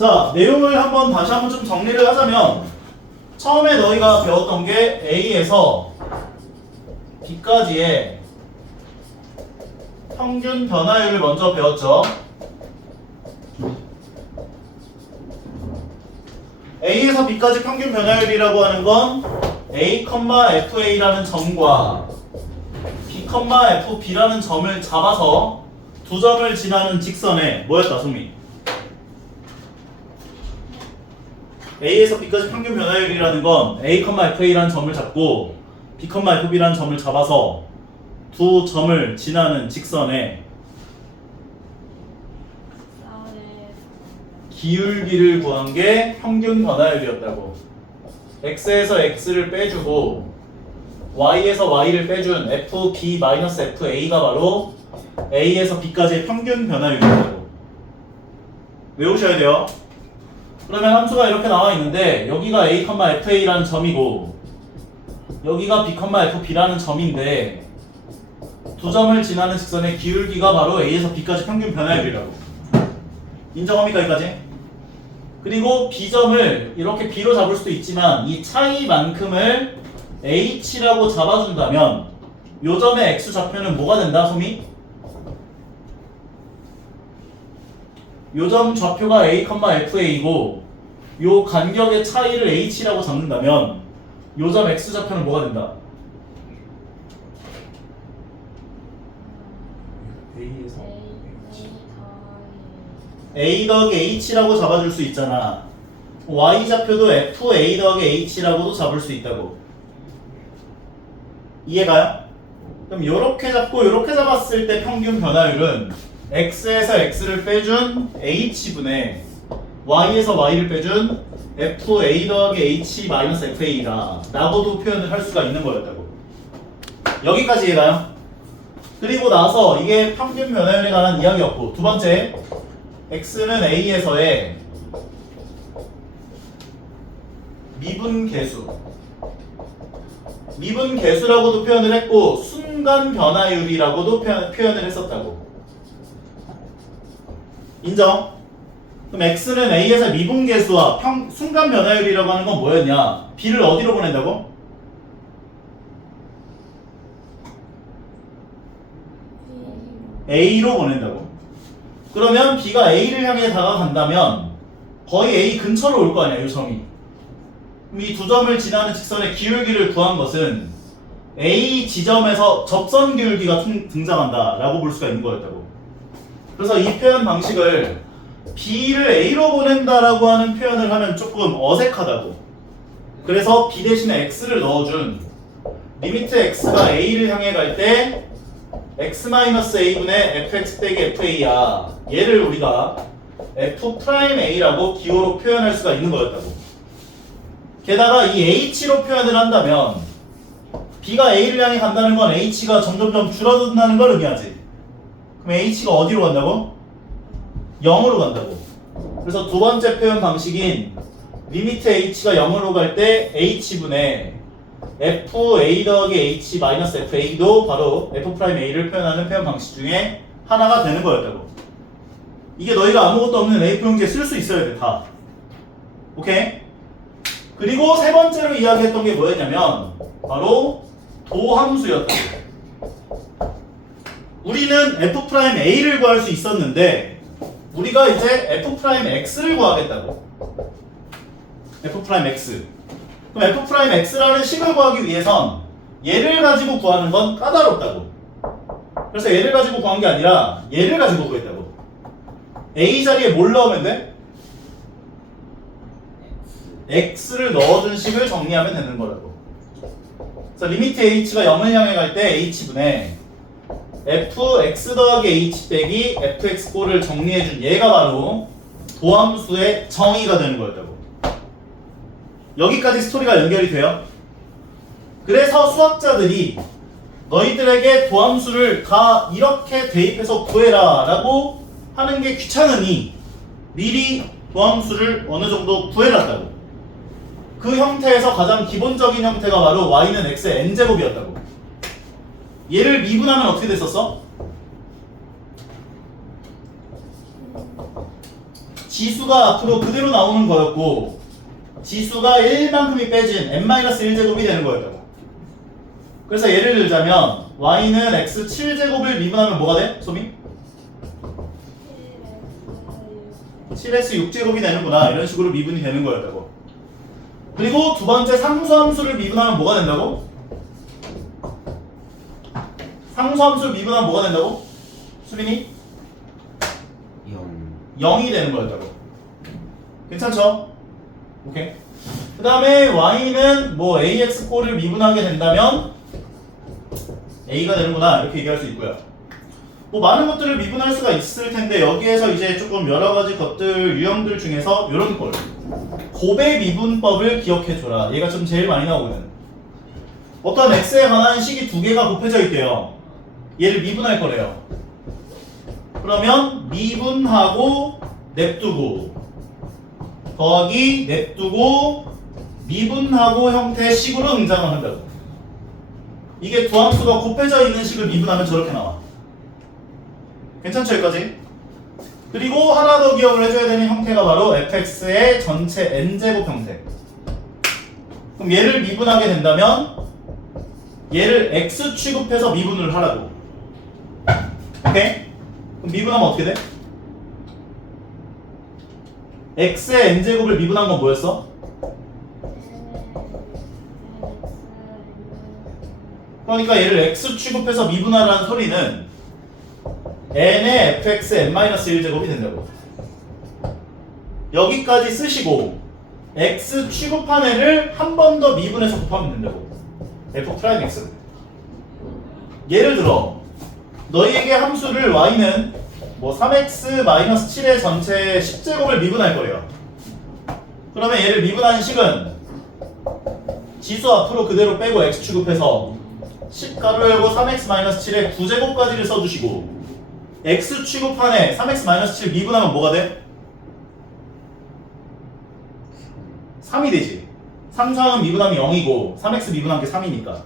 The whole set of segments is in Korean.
자, 내용을 다시 한번 좀 정리를 하자면 처음에 너희가 배웠던 게 A에서 B까지의 평균 변화율을 먼저 배웠죠. A에서 B까지 평균 변화율이라고 하는 건 A, FA라는 점과 B, FB라는 점을 잡아서 두 점을 지나는 직선에 뭐였다, 소미? A에서 B까지 평균 변화율이라는 건 A, FA라는 점을 잡고 B, FB라는 점을 잡아서 두 점을 지나는 직선에 기울기를 구한 게 평균 변화율이었다고. X에서 X를 빼주고 Y에서 Y를 빼준 FB-FA가 바로 A에서 B까지의 평균 변화율이었다고. 외우셔야 돼요. 그러면 함수가 이렇게 나와 있는데 여기가 A, FA라는 점이고 여기가 B, FB라는 점인데 두 점을 지나는 직선의 기울기가 바로 A에서 B까지 평균 변화율이라고. 인정합니까 여기까지? 그리고 B점을 이렇게 B로 잡을 수도 있지만 이 차이만큼을 H라고 잡아준다면 요 점의 X 좌표는 뭐가 된다, 소미? 요 점 좌표가 A, FA이고 요 간격의 차이를 H라고 잡는다면 요 점 X 좌표는 뭐가 된다? A 더하기 H라고 잡아줄 수 있잖아. Y 좌표도 FA 더하기 H라고도 잡을 수 있다고. 이해가요? 그럼 요렇게 잡고 요렇게 잡았을 때 평균 변화율은 X에서 X를 빼준 H분의 Y에서 Y를 빼준 FA 더하기 H 마이너스 FA다 라고도 표현을 할 수가 있는 거였다고. 여기까지 이해가요? 그리고 나서 이게 평균 변화율에 관한 이야기였고, 두 번째 X는 A에서의 미분 개수라고도 표현을 했고 순간 변화율이라고도 표현을 했었다고. 인정? 그럼 X는 A에서 미분 개수와 순간 변화율이라고 하는 건 뭐였냐? B를 어디로 보낸다고? A로 보낸다고. 그러면 B가 A를 향해 다가간다면 거의 A 근처로 올 거 아니야, 이 점이. 그럼 이 두 점을 지나는 직선의 기울기를 구한 것은 A 지점에서 접선 기울기가 등장한다 라고 볼 수가 있는 거였다고. 그래서 이 표현 방식을 B를 A로 보낸다라고 하는 표현을 하면 조금 어색하다고. 그래서 B 대신에 X를 넣어준 리미트 X가 A를 향해 갈 때 X-A분의 fx 빼기 fa야. 얘를 우리가 f'A라고 기호로 표현할 수가 있는 거였다고. 게다가 이 h로 표현을 한다면 b가 a를 향해 간다는 건 h가 점점점 줄어든다는 걸 의미하지. 그럼 h가 어디로 간다고? 0으로 간다고. 그래서 두 번째 표현 방식인 리미트 h가 0으로 갈 때 h분의 FA 더하기 H 마이너스 FA도 바로 F'A를 표현하는 표현 방식 중에 하나가 되는 거였다고. 이게 너희가 아무것도 없는 A 표현기에 쓸 수 있어야 돼, 다. 오케이? 그리고 세 번째로 이야기했던 게 뭐였냐면 바로 도함수였다고. 우리는 F'A를 구할 수 있었는데 우리가 이제 F'X를 구하겠다고. F'X. 그럼 F'X라는 식을 구하기 위해선 얘를 가지고 구하는 건 까다롭다고. 그래서 얘를 가지고 구한 게 아니라 얘를 가지고 구했다고. A 자리에 뭘 넣으면 돼? X를 넣어준 식을 정리하면 되는 거라고. 그래서 리미트 H가 0을 향해 갈 때 H분의 Fx 더하기 H 빼기 Fx꼴을 정리해준 얘가 바로 도함수의 정의가 되는 거였다고. 여기까지 스토리가 연결이 돼요. 그래서 수학자들이 너희들에게 도함수를 다 이렇게 대입해서 구해라 라고 하는 게 귀찮으니 미리 도함수를 어느 정도 구해놨다고. 그 형태에서 가장 기본적인 형태가 바로 y는 x의 n제곱이었다고. 얘를 미분하면 어떻게 됐었어? 지수가 앞으로 그대로 나오는 거였고 지수가 1만큼이 빼진 n-1제곱이 되는 거였다고. 그래서 예를 들자면 y는 x 7제곱을 미분하면 뭐가 돼? 소미? 7x 6제곱이 되는구나. 이런 식으로 미분이 되는 거였다고. 그리고 두 번째 상수함수를 미분하면 뭐가 된다고? 상수함수를 미분하면 뭐가 된다고? 수빈이? 0이 되는 거였다고. 괜찮죠? 오케이. 그 다음에 y는 뭐 ax꼴을 미분하게 된다면 a가 되는구나. 이렇게 얘기할 수 있고요. 뭐 많은 것들을 미분할 수가 있을 텐데 여기에서 이제 조금 여러 가지 것들 유형들 중에서 이런 꼴 곱의 미분법을 기억해줘라. 얘가 좀 제일 많이 나오거든. 어떤 x에 관한 식이 두 개가 곱해져 있대요. 얘를 미분할 거래요. 그러면 미분하고 냅두고 더하기 냅두고 미분하고 형태의 식으로 등장을 한다고. 이게 두 함수가 곱해져 있는 식을 미분하면 저렇게 나와. 괜찮죠 여기까지? 그리고 하나 더 기억을 해줘야 되는 형태가 바로 fx의 전체 n제곱 형태. 그럼 얘를 미분하게 된다면 얘를 x 취급해서 미분을 하라고. 오케이? 그럼 미분하면 어떻게 돼? x의 n제곱을 미분한 건 뭐였어? 그러니까 얘를 x 취급해서 미분하라는 소리는 n의 fx n-1제곱이 된다고. 여기까지 쓰시고 x 취급한 애를 한 번 더 미분해서 곱하면 된다고. f'(x) 예를 들어 너희에게 함수를 y는 뭐 3x-7의 전체 10제곱을 미분할 거예요. 그러면 얘를 미분하는 식은 지수 앞으로 그대로 빼고 x 취급해서 10 가로 열고 3x-7의 9제곱까지를 써주시고 x 취급한에 3x-7 미분하면 뭐가 돼? 3이 되지. 상수항은 미분하면 0이고 3x 미분한 게 3이니까.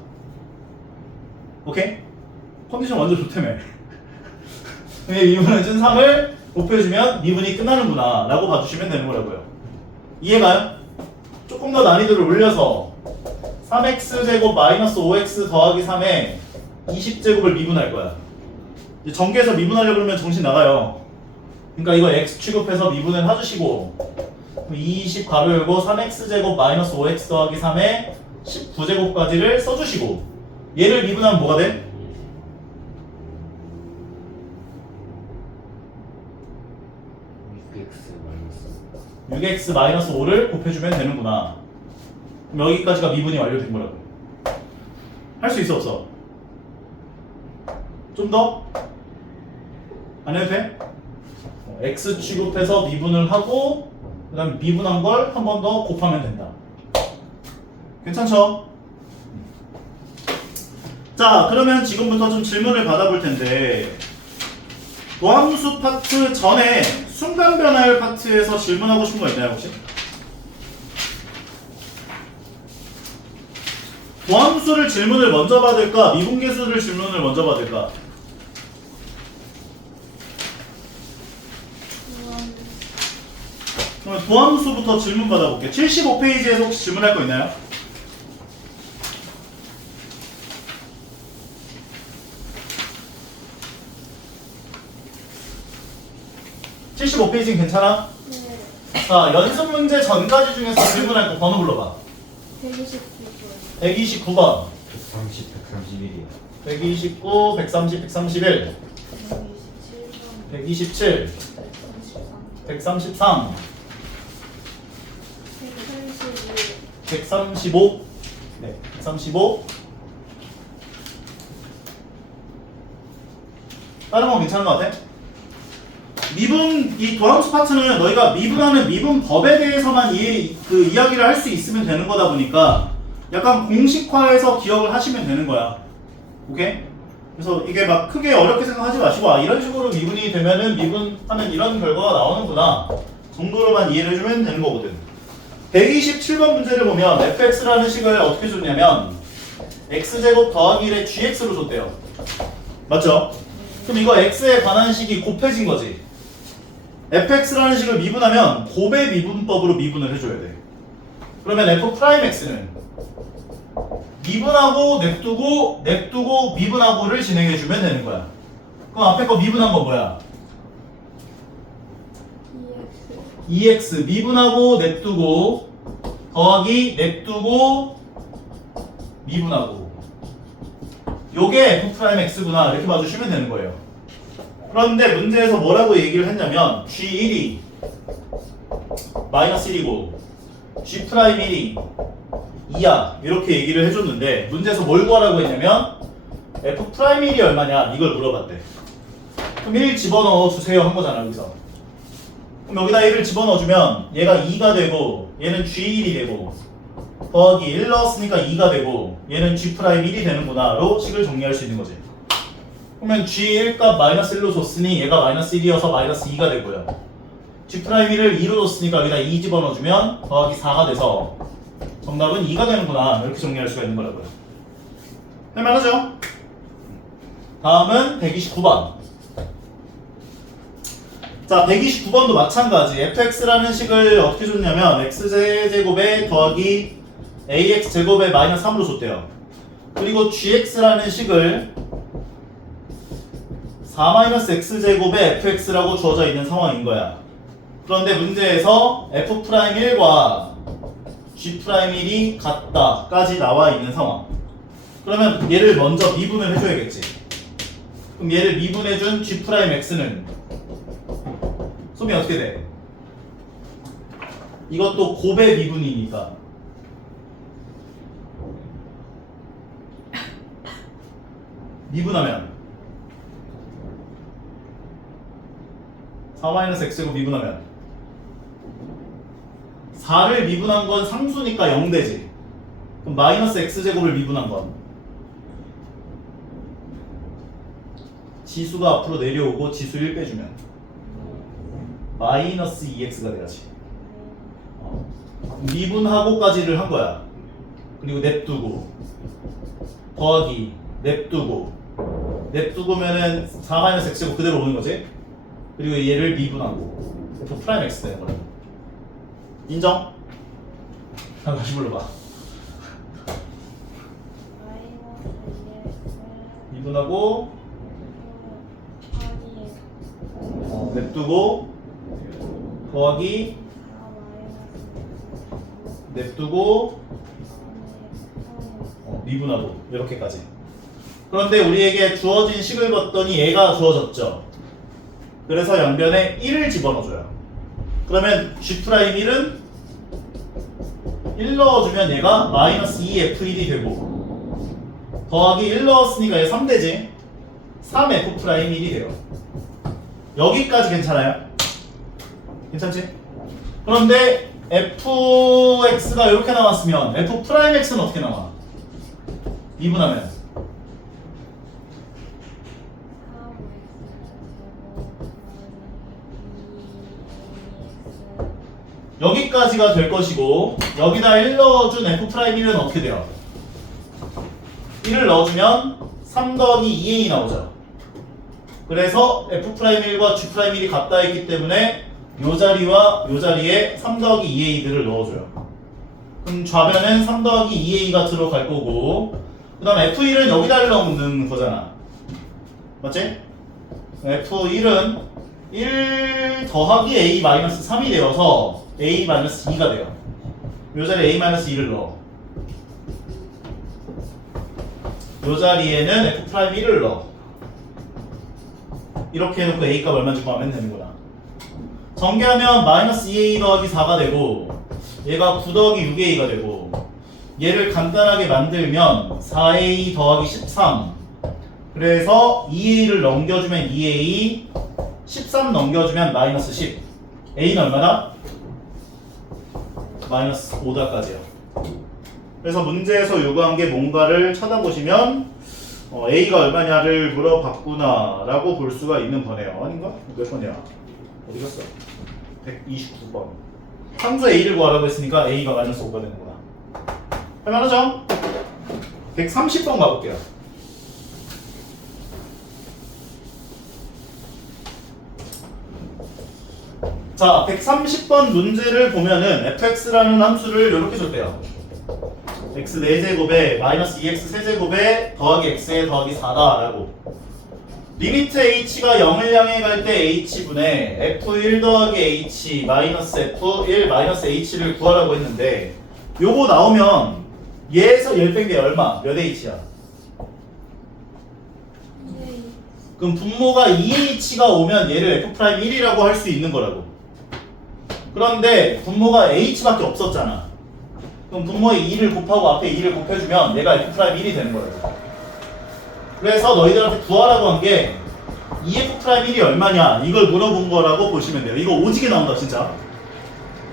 오케이? 컨디션 완전 좋다며. 미분해준 3을 곱해주면 미분이 끝나는구나 라고 봐주시면 되는 거라고요. 이해가요? 조금 더 난이도를 올려서 3x제곱 마이너스 5x 더하기 3에 20제곱을 미분할 거야. 이제 전개해서 미분하려고 그러면 정신 나가요. 그러니까 이거 x 취급해서 미분을 해주시고 20 가로 열고 3x제곱 마이너스 5x 더하기 3에 19제곱까지를 써주시고 얘를 미분하면 뭐가 돼? 6x 마이너스 5를 곱해주면 되는구나. 그럼 여기까지가 미분이 완료된 거라고. 할 수 있어 없어? 좀 더? 안 해도 돼? x 취급해서 미분을 하고 그 다음에 미분한 걸 한 번 더 곱하면 된다. 괜찮죠? 자, 그러면 지금부터 좀 질문을 받아볼 텐데 도함수 파트 전에 순간 변화율 파트에서 질문하고 싶은 거 있나요 혹시? 도함수를 질문을 먼저 받을까? 미분계수를 질문을 먼저 받을까? 그럼 도함수부터 질문 받아볼게요. 75페이지에서 혹시 질문할 거 있나요? (75페이지는) 괜찮아? 네. 자, 연습 문제 전까지 중에서 질문할 거 번호 불러봐. 129번. 129번 130, 131이요. 129, 130, 131 127 133 135 네, 135 다른 건 괜찮은 것 같아? 미분, 이 도함수 파트는 너희가 미분하는 미분법에 대해서만 이야기를 할 수 있으면 되는 거다 보니까 약간 공식화해서 기억을 하시면 되는 거야. 오케이? 그래서 이게 막 크게 어렵게 생각하지 마시고 아 이런 식으로 미분이 되면은 미분하면 이런 결과가 나오는구나 정도로만 이해를 해주면 되는 거거든. 127번 문제를 보면 fx라는 식을 어떻게 줬냐면 x제곱 더하기 1의 gx로 줬대요. 맞죠? 그럼 이거 x에 관한 식이 곱해진 거지. fx라는 식을 미분하면 곱의 미분법으로 미분을 해줘야 돼. 그러면 f'x는 미분하고 냅두고 미분하고를 진행해주면 되는 거야. 그럼 앞에 거 미분한 거 뭐야? EX 2x 미분하고 냅두고 더하기 냅두고 미분하고 요게 f'x구나 이렇게 봐주시면 되는 거예요. 그런데 문제에서 뭐라고 얘기를 했냐면 g1이 마이너스 1이고 g'1이 2야 이렇게 얘기를 해줬는데 문제에서 뭘 구하라고 했냐면 f'1이 얼마냐 이걸 물어봤대. 그럼 1 집어넣어 주세요 한 거잖아 여기서. 그럼 여기다 1을 집어넣어주면 얘가 2가 되고 얘는 g1이 되고 더하기 1 넣었으니까 2가 되고 얘는 g'1이 되는구나로 식을 정리할 수 있는 거지. 그러면 g1 값 마이너스 1로 줬으니 얘가 마이너스 1이어서 마이너스 2가 되고요. g'1을 2로 줬으니까 여기다 2 집어넣어주면 더하기 4가 돼서 정답은 2가 되는구나 이렇게 정리할 수가 있는 거라고요. 할만하죠? 다음은 129번. 자 129번도 마찬가지 fx라는 식을 어떻게 줬냐면 x제곱에 더하기 ax제곱에 마이너스 3으로 줬대요. 그리고 gx라는 식을 4-x제곱에 fx라고 주어져 있는 상황인 거야. 그런데 문제에서 f'1과 g'1이 같다까지 나와 있는 상황. 그러면 얘를 먼저 미분을 해줘야겠지. 그럼 얘를 미분해준 g'x는 소미 어떻게 돼? 이것도 곱의 미분이니까 미분하면 4-x제곱 미분하면 4를 미분한 건 상수니까 0되지. 그럼 마이너스 x제곱을 미분한 건 지수가 앞으로 내려오고 지수 1 빼주면 마이너스 2x가 돼야지. 미분하고까지를 한 거야. 그리고 냅두고 더하기 냅두고면은 4-x제곱 그대로 오는 거지. 그리고 얘를 미분하고 f'x 되는 거야. 인정? 다시 불러봐. 미분하고 냅두고 더하기 냅두고 미분하고 이렇게까지. 그런데 우리에게 주어진 식을 봤더니 얘가 주어졌죠. 그래서 양변에 1을 집어넣어줘요. 그러면 g'1은 1 넣어주면 얘가 마이너스 2f1이 되고 더하기 1 넣었으니까 얘 3되지. 3f'1이 돼요. 여기까지 괜찮아요? 괜찮지? 그런데 fx가 이렇게 나왔으면 f'x는 어떻게 나와? 미분하면 여기까지가 될 것이고 여기다 1 넣어준 f'1은 어떻게 돼요? 1을 넣어주면 3 더하기 2a 나오죠. 그래서 f'1과 g'1이 같다 했기 때문에 요 자리와 요 자리에 3 더하기 2a들을 넣어줘요. 그럼 좌변은 3 더하기 2a가 들어갈 거고 그 다음 f1은 여기다 넣는 거잖아. 맞지? f1은 1 더하기 a 마이너스 3이 되어서 a 마이너스 2가 돼요. 요 자리에 a 마이너스 2를 넣어. 요 자리에는 f'1을 넣어. 이렇게 해놓고 a 값 얼마 주고 하면 되는구나. 전개하면 마이너스 2a 더하기 4가 되고 얘가 9 더하기 6a가 되고 얘를 간단하게 만들면 4a 더하기 13 그래서 2a를 넘겨주면 2a 13 넘겨주면 마이너스 10 a는 얼마다? 마이너스 5다까지요. 그래서 문제에서 요구한 게 뭔가를 찾아보시면 a가 얼마냐를 물어봤구나 라고 볼 수가 있는 거네요. 아닌가? 몇 번이야? 어디 갔어? 129번. 상수 a를 구하라고 했으니까 a가 마이너스 5가 되는구나. 할만하죠? 130번 가볼게요. 자, 130번 문제를 보면은 fx라는 함수를 이렇게 줬대요. x 4제곱에 마이너스 2x 세제곱에 더하기 x에 더하기 4다라고. 리미트 h가 0을 향해 갈 때 h분의 f1 더하기 h 마이너스 f1 마이너스 h를 구하라고 했는데 요거 나오면 얘에서 10 뺀 게 얼마? 몇 h야? 그럼 분모가 2h가 오면 얘를 f'1이라고 할 수 있는 거라고. 그런데 분모가 h밖에 없었잖아. 그럼 분모에 2를 곱하고 앞에 2를 곱해주면 얘가 f'1이 되는 거라고. 그래서 너희들한테 구하라고 한 게 2f'1이 얼마냐 이걸 물어본 거라고 보시면 돼요. 이거 오지게 나온다 진짜.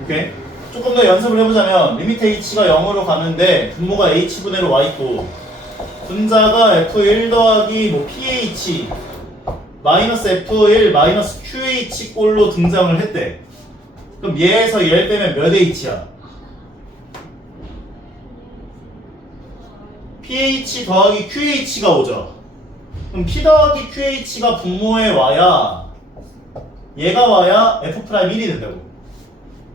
오케이? 조금 더 연습을 해보자면 리미트 h가 0으로 가는데 분모가 h분의로 와있고 분자가 f1 더하기 뭐 ph 마이너스 f1 마이너스 qh 꼴로 등장을 했대. 그럼 얘에서 얘를 빼면 몇 h야? ph 더하기 qh가 오죠. 그럼 p 더하기 qh가 분모에 와야 얘가 와야 f'1이 된다고.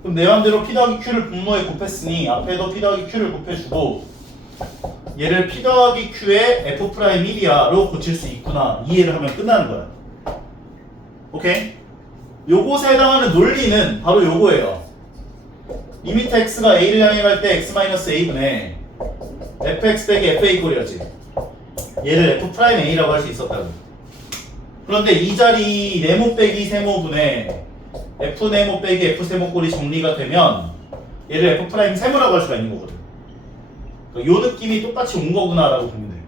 그럼 내 맘대로 p 더하기 q를 분모에 곱했으니 앞에도 p 더하기 q를 곱해주고 얘를 p 더하기 q에 f'1이야로 고칠 수 있구나 이해를 하면 끝나는 거야. 오케이? 요것에 해당하는 논리는 바로 요거예요. 리미트 x가 a를 향해 갈 때 x-a분의 fx 빼기 fa 꼴이었지. 얘를 f'a라고 할 수 있었다고. 그런데 이 자리 네모 빼기 세모분의 f 네모 빼기 f 세모 꼴이 정리가 되면 얘를 f' 세모라고 할 수가 있는 거거든. 그러니까 요 느낌이 똑같이 온 거구나라고 보면 돼요.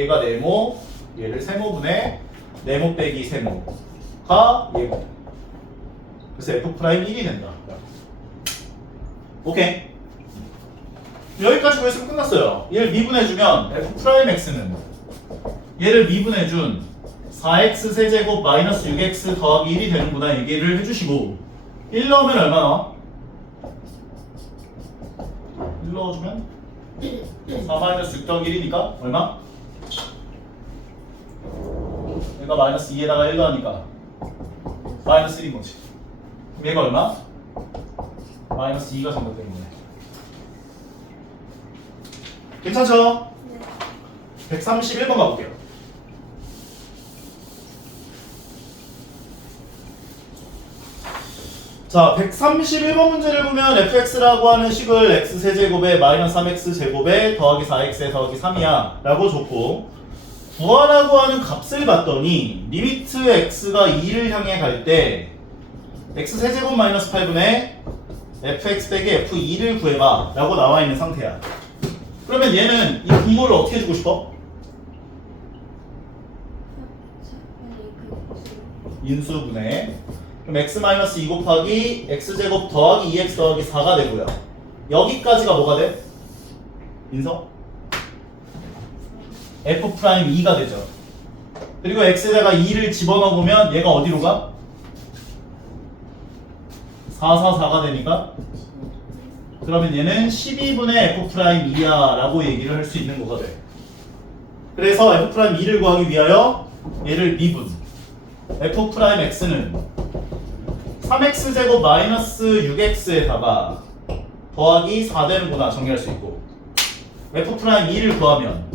얘가 네모, 얘를 세모분의 네모 빼기 세모가 얘고. 그래서 f'1이 된다. 오케이. 여기까지 구했으면 끝났어요. 얘를 미분해주면 f'x는 얘를 미분해준 4x 세제곱 마이너스 6x 더하기 1이 되는구나 얘기를 해주시고 1 넣으면 얼마 나와? 1 넣어주면 4 마이너스 6 더하기 1이니까 얼마? 얘가 마이너스 2에다가 1 더하니까 마이너스 1인 거지. 그럼 얘가 얼마? 마이너스 2가 정답 되는 거네. 괜찮죠? 네. 131번 가볼게요. 자, 131번 문제를 보면 fx라고 하는 식을 x세제곱에 마이너스 3x제곱에 더하기 4x에 더하기 3이야 라고 줬고 구하라고 하는 값을 봤더니 리미트 x가 2를 향해 갈 때 x세제곱 마이너스 8분의 fx 빼기 f2를 구해봐 라고 나와 있는 상태야. 그러면 얘는 이 분모를 어떻게 주고 싶어? 인수분해. 그럼 x-2 곱하기 x제곱 더하기 2x 더하기 4가 되고요. 여기까지가 뭐가 돼? 인서? f'2가 되죠. 그리고 x에다가 2를 집어넣으면 얘가 어디로 가? 4, 4, 4가 되니까 그러면 얘는 12분의 f'2야 라고 얘기를 할 수 있는 거가 돼. 그래서 f'2를 구하기 위하여 얘를 미분 f'x는 3x제곱 마이너스 6x에다가 더하기 4 되는구나 정리할 수 있고 f'2를 구하면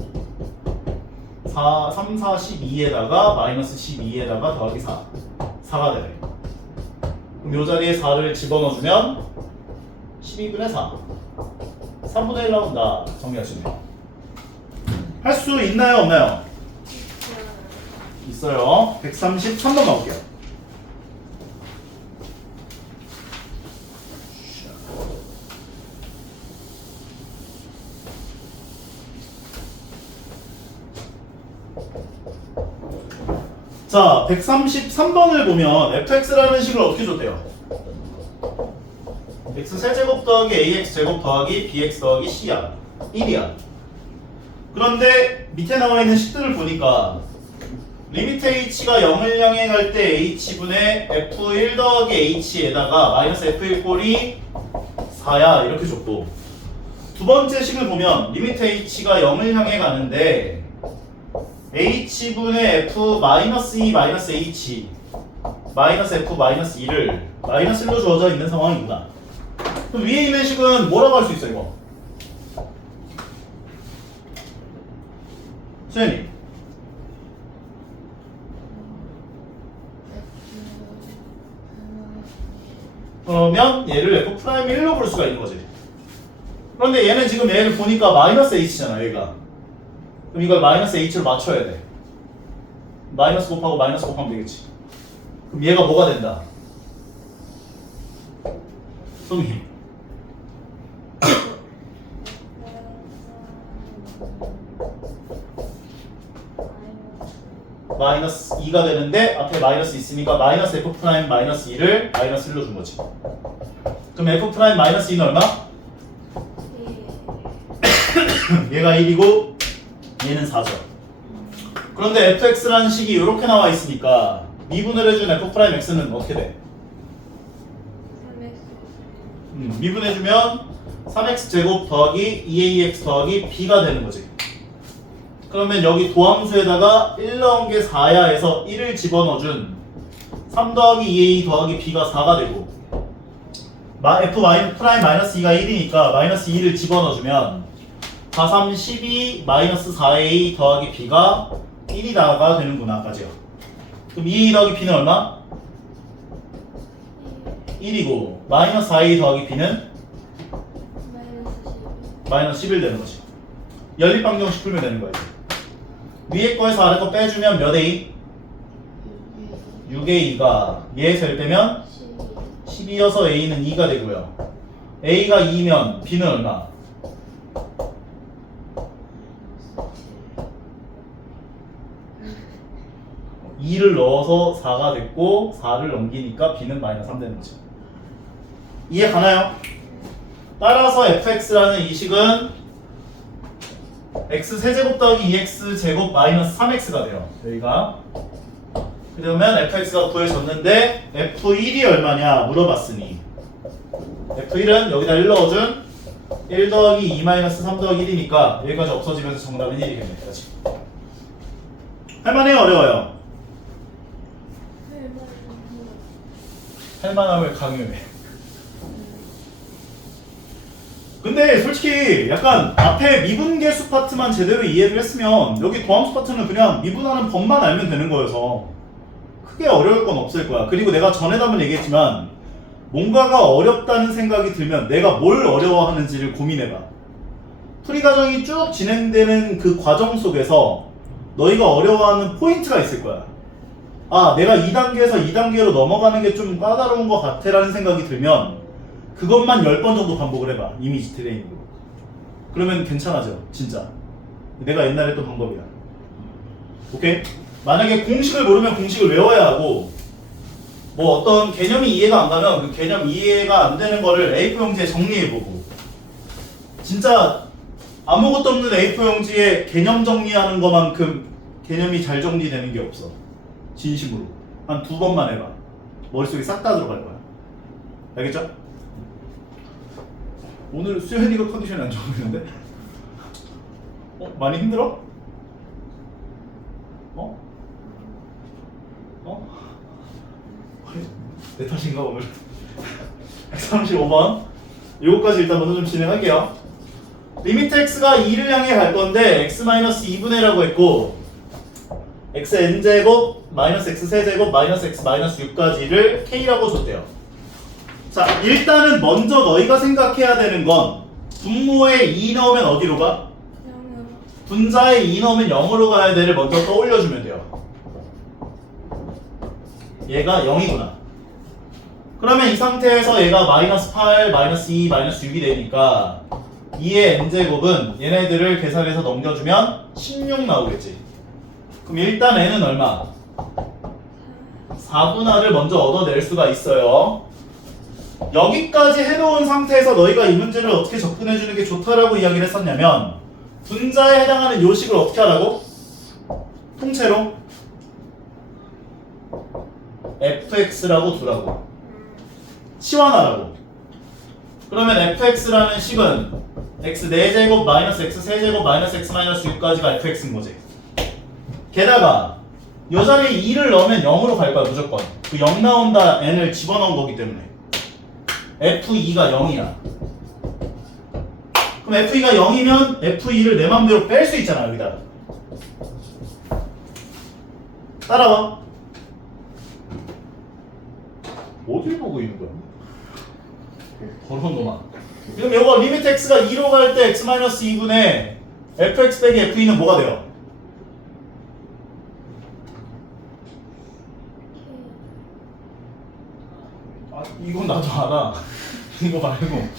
3, 4, 12에다가 마이너스 12에다가 더하기 4가 되네. 그럼 요 자리에 4를 집어넣어주면 12분의 4 3분의 1 나온다 정리할 수 있네요. 할 수 있나요 없나요? 있어요. 133번 가볼게요. 자, 133번을 보면 fx라는 식을 어떻게 줬대요? x 세제곱 더하기 ax 제곱 더하기 bx 더하기 c야 1이야. 그런데 밑에 나와 있는 식들을 보니까 리미트 h가 0을 향해 갈 때 h분의 f1 더하기 h에다가 마이너스 f1 꼴이 4야 이렇게 줬고 두 번째 식을 보면 리미트 h가 0을 향해 가는데 h분의 f 마이너스 2 마이너스 h 마이너스 f 마이너스 2를 마이너스 1로 주어져 있는 상황이구나. 그럼 위에 있는 식은 뭐라고 할 수 있어 이거? 수현이 그러면 얘를 f 프라임 1로 볼 수가 있는 거지. 그런데 얘는 지금 얘를 보니까 마이너스 h잖아 얘가. 그럼 이걸 마이너스 h로 맞춰야 돼. 마이너스 곱하고 마이너스 곱하면 되겠지. 그럼 얘가 뭐가 된다? 손님 마이너스 2가 되는데 앞에 마이너스 있으니까 마이너스 f 프라임 마이너스 2를 마이너스 1로 준 거지. 그럼 f 프라임 마이너스 2는 얼마? 얘가 1이고 얘는 4죠. 그런데 fx라는 식이 이렇게 나와 있으니까 미분을 해준 f 프라임 x는 어떻게 돼? 미분해주면 3x제곱 더하기 2ax 더하기 b가 되는 거지. 그러면 여기 도함수에다가 1 넣은 게 4야 해서 1을 집어넣어준 3 더하기 2a 더하기 b가 4가 되고 f 프라임 마이너스 2가 1이니까 마이너스 2를 집어넣어주면 4, 3, 12 마이너스 4a 더하기 b가 1이다가 되는구나 아까지요. 그럼 2a 더하기 b는 얼마? 1이고 마이너스 4a 더하기 b는 마이너스 11 되는 거지. 연립방정식 풀면 되는 거야. 위에 거에서 아래 거 빼주면 몇 a? 6a가 얘에서 1 빼면 12여서 a는 2가 되고요. a가 2면 b는 얼마? 2를 넣어서 4가 됐고 4를 넘기니까 b는 마이너스 3 되는 거지. 이해 가나요? 따라서 fx라는 이 식은 x 세제곱 더하기 2x 제곱 마이너스 3x가 돼요. 여기가. 그러면 fx가 구해졌는데 f1이 얼마냐 물어봤으니 f1은 여기다 1 넣어준 1 더하기 2 마이너스 3 더하기 1이니까 여기까지 없어지면서 정답은 1이겠네. 그렇지? 할만해요? 어려워요? 할만함을 강요해. 근데 솔직히 약간 앞에 미분계수 파트만 제대로 이해를 했으면 여기 도함수 파트는 그냥 미분하는 법만 알면 되는 거여서 크게 어려울 건 없을 거야. 그리고 내가 전에도 한번 얘기했지만 뭔가가 어렵다는 생각이 들면 내가 뭘 어려워하는지를 고민해봐. 풀이 과정이 쭉 진행되는 그 과정 속에서 너희가 어려워하는 포인트가 있을 거야. 아, 내가 2단계에서 2단계로 넘어가는 게 좀 까다로운 것 같아 라는 생각이 들면 그것만 10번 정도 반복을 해봐. 이미지 트레이닝으로. 그러면 괜찮아져. 진짜. 내가 옛날에 했던 방법이야. 오케이? 만약에 공식을 모르면 공식을 외워야 하고 뭐 어떤 개념이 이해가 안 가면 그 개념 이해가 안 되는 거를 A4 용지에 정리해보고 진짜 아무것도 없는 A4 용지에 개념 정리하는 것만큼 개념이 잘 정리되는 게 없어. 진심으로. 한 2번만 해봐. 머릿속에 싹 다 들어갈 거야. 알겠죠? 오늘 수현이가 컨디션이 안 좋아 보이는데? 많이 힘들어? 내 탓인가 오늘? 135번 이거까지 일단 먼저 좀 진행할게요. 리미트 x가 2를 향해 갈 건데 x-2분의라고 했고 xn제곱 마이너스 x세제곱 마이너스 x 마이너스 6까지를 k라고 줬대요. 자, 일단은 먼저 너희가 생각해야 되는 건 분모에 2 넣으면 어디로 가? 분자에 2 넣으면 0으로 가야 돼를 먼저 떠올려주면 돼요. 얘가 0이구나. 그러면 이 상태에서 얘가 마이너스 8, 마이너스 2, 마이너스 6이 되니까 2의 n제곱은 얘네들을 계산해서 넘겨주면 16 나오겠지. 그럼 일단 n은 얼마? 4분할을 먼저 얻어낼 수가 있어요. 여기까지 해놓은 상태에서 너희가 이 문제를 어떻게 접근해주는 게 좋다라고 이야기를 했었냐면 분자에 해당하는 요식을 어떻게 하라고? 통째로 fx라고 두라고. 치환하라고. 그러면 fx라는 식은 x 4제곱 마이너스 x 세제곱 마이너스 x 마이너스 6까지가 fx인 거지. 게다가 요 자리에 2를 넣으면 0으로 갈 거야 무조건. 그 0 나온다 n을 집어넣은 거기 때문에 f2가 0이야. 그럼 f2가 0이면 f2를 내 맘대로 뺄 수 있잖아 여기다. 따라와. 어딜 보고 있는 거야? 더러운 놈아. 그럼 요거 리미트 x가 2로 갈 때 x-2분의 fx 빼기 f2는 뭐가 돼요? 아 이건 나도 알아. 이거 말고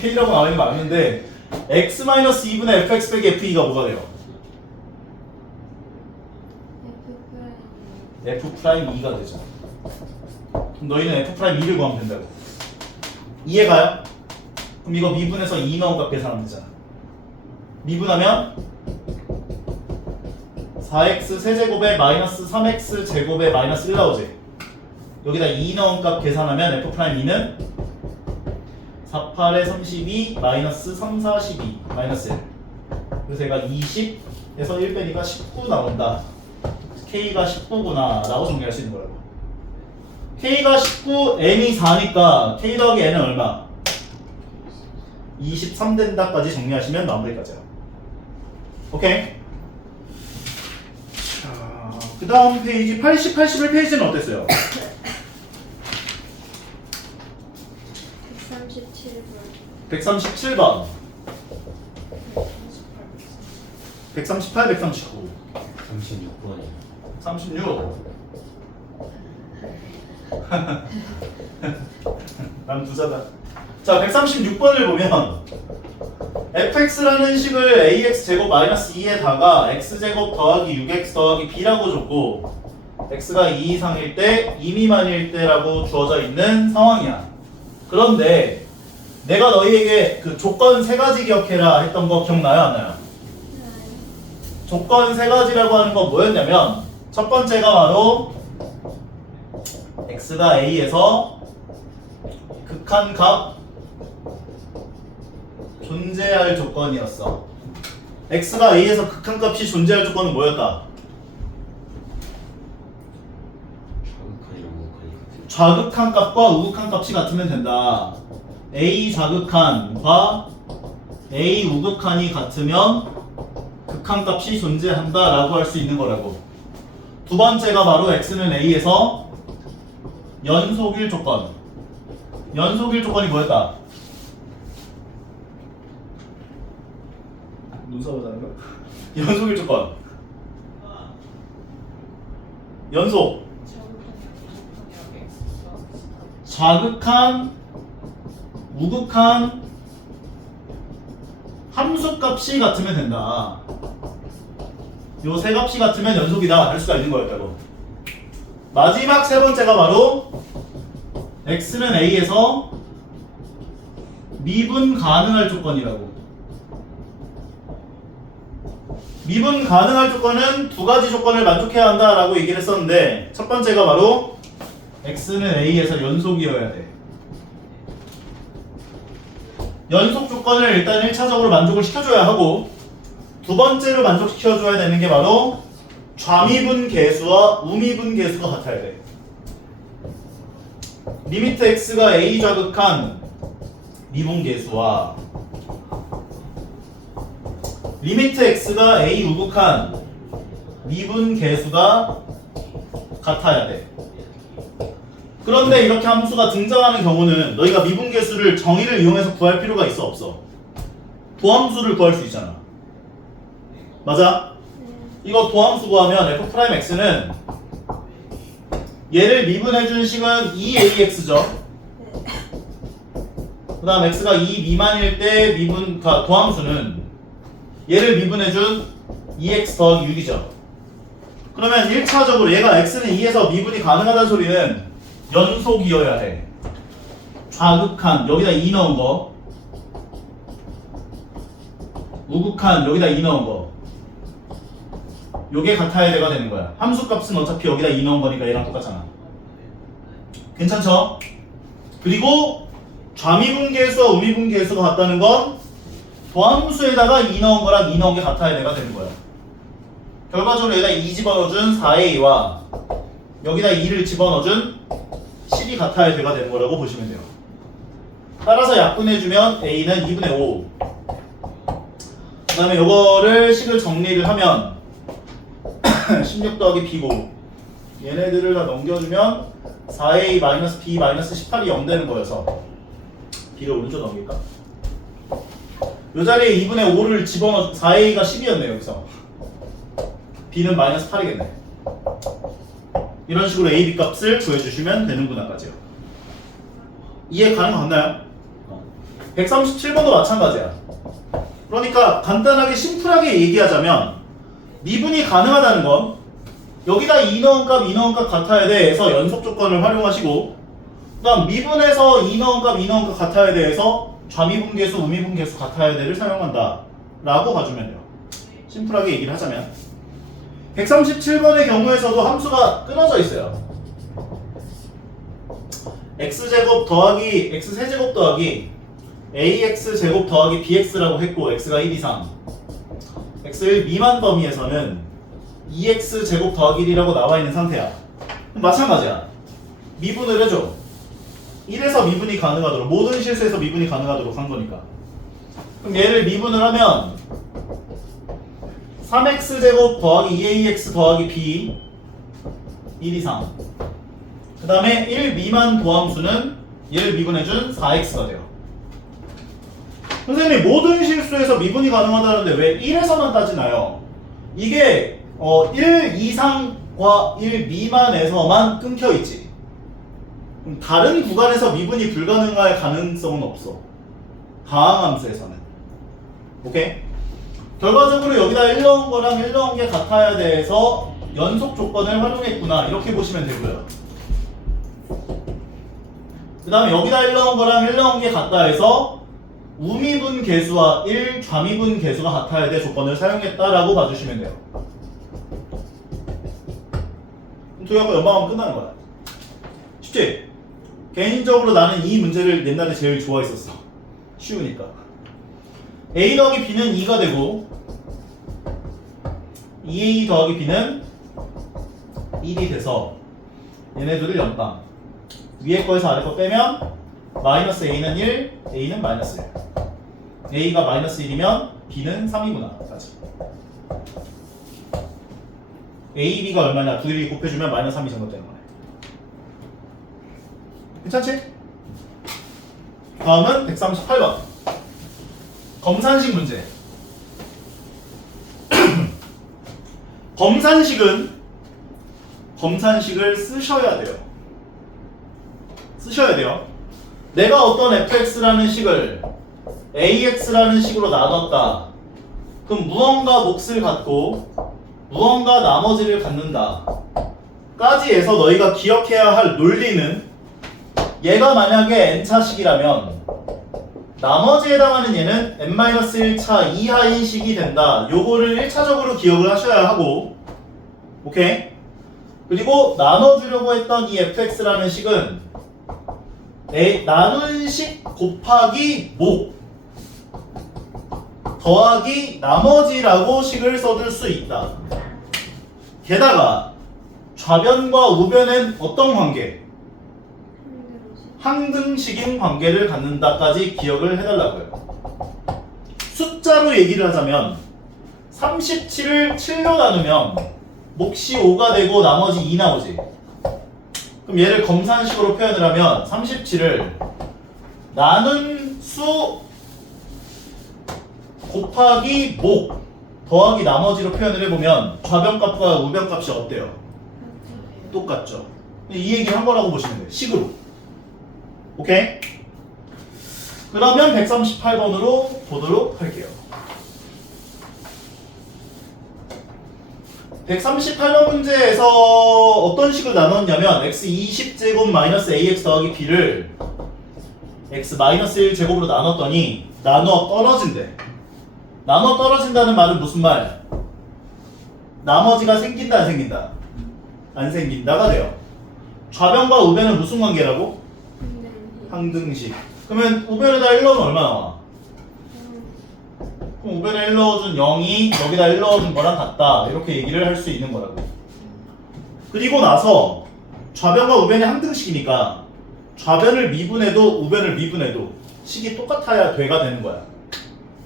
k라고 나와 있는 거 아는데 x-2분의 fx 빼기 f2가 뭐가 돼요? f'2가 되죠. 그럼 너희는 f'2를 구하면 된다고. 이해가요? 그럼 이거 미분해서 2 나온 값 계산하면 되잖아. 미분하면 4x 세제곱에 마이너스 3x 제곱에 마이너스 1 나오지. 여기다 2 넣은 값 계산하면 f'2는 4, 8에 32 마이너스 3, 4, 12 마이너스 1. 그래서 얘가 20에서 1 빼니까 19 나온다. K가 19구나 라고 정리할 수 있는 거라고. K가 19, N이 4니까 K 더하기 N은 얼마? 23 된다까지 정리하시면 마무리까지야. 오케이? 자, 그 다음 페이지 80, 81페이지는 어땠어요? 137번 138, 139 36번이요. 36 난 부자다. 자 136번을 보면 fx라는 식을 ax제곱 마이너스 2에다가 x제곱 더하기 6x 더하기 b라고 줬고 x가 2 이상일 때 2 미만일 때라고 주어져 있는 상황이야. 그런데 내가 너희에게 그 조건 세 가지 기억해라 했던 거 기억나요? 안 나요? 조건 세 가지라고 하는 건 뭐였냐면 첫 번째가 바로 x가 a에서 극한값 존재할 조건이었어. x가 a에서 극한값이 존재할 조건은 뭐였다? 좌극한 값과 우극한 값이 같으면 된다. a 좌극한과 a 우극한이 같으면 극한값이 존재한다 라고 할 수 있는 거라고. 두 번째가 바로 x는 a에서 연속일 조건. 연속일 조건이 뭐였다? 눈썹을 하는 거? 연속일 조건. 연속. 좌극한, 우극한 함수값이 같으면 된다. 요 세 값이 같으면 연속이다 할 수가 있는 거였다고. 마지막 세 번째가 바로 x는 a에서 미분 가능할 조건이라고. 미분 가능할 조건은 두 가지 조건을 만족해야 한다라고 얘기를 했었는데 첫 번째가 바로 x는 a에서 연속이어야 돼. 연속 조건을 일단 1차적으로 만족을 시켜줘야 하고 두 번째로 만족시켜줘야 되는 게 바로 좌미분 계수와 우미분 계수가 같아야 돼. 리미트 x가 a 좌극한 미분 계수와 리미트 x가 a 우극한 미분 계수가 같아야 돼. 그런데 이렇게 함수가 등장하는 경우는 너희가 미분 계수를 정의를 이용해서 구할 필요가 있어 없어? 도함수를 구할 수 있잖아. 맞아? 이거 도함수 구하면 f'x는 얘를 미분해준 식은 2ax죠. 그 다음 x가 2 미만일 때 미분, 도함수는 얘를 미분해준 2x 더하기 6이죠. 그러면 1차적으로 얘가 x는 2에서 미분이 가능하다는 소리는 연속이어야 돼. 좌극한 여기다 2 넣은 거, 우극한 여기다 2 넣은 거, 요게 같아야 돼가 되는 거야. 함수값은 어차피 여기다 2 넣은 거니까 얘랑 똑같잖아. 괜찮죠? 그리고 좌미분 계수와 우미분 계수가 같다는 건 도함수에다가 2 넣은 거랑 2 넣은 게 같아야 돼가 되는 거야. 결과적으로 여기다 2 집어넣어준 4a와 여기다 2를 집어넣어준 10이 같아야 돼가 되는 거라고 보시면 돼요. 따라서 약분해주면 a는 2분의 5. 그 다음에 요거를 식을 정리를 하면 16 더하기 b고 얘네들을 다 넘겨주면 4a-b-18이 0 되는 거여서 b를 오른쪽 넘길까? 요 자리에 2분의 5를 집어넣어 4a가 10이었네요 여기서 b는 마이너스 8이겠네. 이런 식으로 a, b 값을 구해주시면 되는구나까지요. 이해 가능하나요? 137번도 마찬가지야. 그러니까 간단하게 심플하게 얘기하자면 미분이 가능하다는 건 여기다 2 넣은 값, 2 넣은 값 같아야 돼 해서 연속 조건을 활용하시고 그 다음 미분에서 2 넣은 값, 2 넣은 값 같아야 돼 해서 좌미분 계수, 우미분 계수 같아야 돼를 사용한다 라고 봐주면 돼요. 심플하게 얘기를 하자면 137번의 경우에서도 함수가 끊어져 있어요. x제곱 더하기 x세제곱 더하기 ax제곱 더하기 bx라고 했고 x가 1 이상 x1 미만 범위에서는 2x제곱 더하기 1이라고 나와 있는 상태야. 마찬가지야. 미분을 해줘. 1에서 미분이 가능하도록 모든 실수에서 미분이 가능하도록 한 거니까. 그럼 얘를 미분을 하면 3x제곱 더하기 2ax 더하기 b 1 이상 그 다음에 1 미만 도함수는 얘를 미분해준 4x가 돼요. 선생님 모든 실수에서 미분이 가능하다는데 왜 1에서만 따지나요? 이게 1 이상과 1 미만에서만 끊겨있지. 다른 구간에서 미분이 불가능할 가능성은 없어. 다항함수에서는. 오케이? 결과적으로 여기다 1 넣은 거랑 1 넣은 게 같아야 돼서 연속 조건을 활용했구나 이렇게 보시면 되고요. 그 다음에 여기다 1 넣은 거랑 1 넣은 게 같다 해서 우미분 계수와 1 좌미분 계수가 같아야 돼 조건을 사용했다라고 봐주시면 돼요. 두개하고 연방하면 끝나는 거야. 쉽지? 개인적으로 나는 이 문제를 옛날에 제일 좋아했었어. 쉬우니까. a 더하기 b는 2가 되고 2a 더하기 b는 1이 돼서 얘네들을 연방 위에 거에서 아래 거 빼면 마이너스 a는 1, a는 마이너스 1 a가 마이너스 1이면 b는 3이구나 까지. a, b가 얼마냐 두 개를 곱해주면 마이너스 3이 정답되는 거네. 괜찮지? 다음은 138번 검산식 문제. 검산식을 쓰셔야 돼요. 내가 어떤 fx라는 식을 ax라는 식으로 나눴다. 그럼 무언가 몫을 갖고 무언가 나머지를 갖는다. 까지 해서 너희가 기억해야 할 논리는 얘가 만약에 n차식이라면 나머지에 해당하는 얘는 n-1차 이하인 식이 된다. 요거를 1차적으로 기억을 하셔야 하고 오케이? 그리고 나눠주려고 했던 이 fx라는 식은 나눈 식 곱하기 목 더하기 나머지라고 식을 써줄 수 있다. 게다가 좌변과 우변엔 어떤 관계? 항등식인 관계를 갖는다까지 기억을 해달라고요. 숫자로 얘기를 하자면 37을 7로 나누면 몫이 5가 되고 나머지 2 나오지. 그럼 얘를 검산식으로 표현을 하면 37을 나눈 수 곱하기 목 더하기 나머지로 표현을 해보면 좌변값과 우변값이 어때요? 똑같죠. 이 얘기를 한 거라고 보시면 돼요. 식으로. 오케이? 그러면 138번으로 보도록 할게요. 138번 문제에서 어떤 식을 나눴냐면 x 20제곱 마이너스 ax 더하기 b를 x 마이너스 1제곱으로 나눴더니 나눠 떨어진대. 나눠 떨어진다는 말은 무슨 말? 나머지가 생긴다 안 생긴다? 안 생긴다가 돼요. 좌변과 우변은 무슨 관계라고? 항등식. 그러면 우변에다 1 넣으면 얼마 나와? 그럼 우변에 1 넣어준 0이 여기다 1 넣어준 거랑 같다 이렇게 얘기를 할 수 있는 거라고. 그리고 나서 좌변과 우변이 한 등식이니까 좌변을 미분해도 우변을 미분해도 식이 똑같아야 돼가 되는 거야.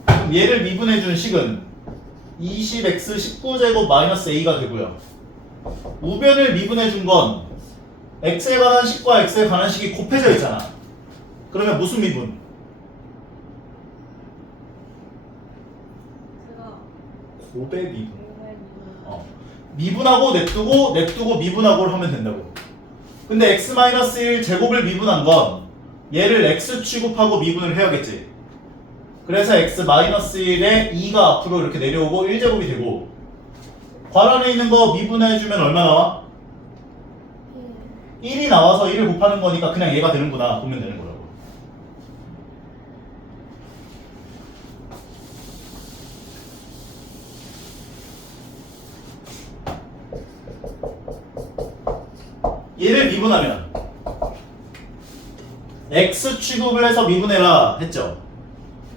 그럼 얘를 미분해준 식은 20x 19제곱 마이너스 a가 되고요. 우변을 미분해준 건 x에 관한 식과 x에 관한 식이 곱해져 있잖아. 그러면 무슨 미분? 제가 곱의 미분. 오늘 미분하고 냅두고 미분하고를 하면 된다고. 근데 x-1 제곱을 미분한 건 얘를 x 취급하고 미분을 해야겠지. 그래서 x-1에 2가 앞으로 이렇게 내려오고 1제곱이 되고 괄 안에 있는 거 미분해주면 얼마 나와? 1이 나와서 1을 곱하는 거니까 그냥 얘가 되는구나 보면 되는 거라고. 얘를 미분하면 x 취급을 해서 미분해라 했죠.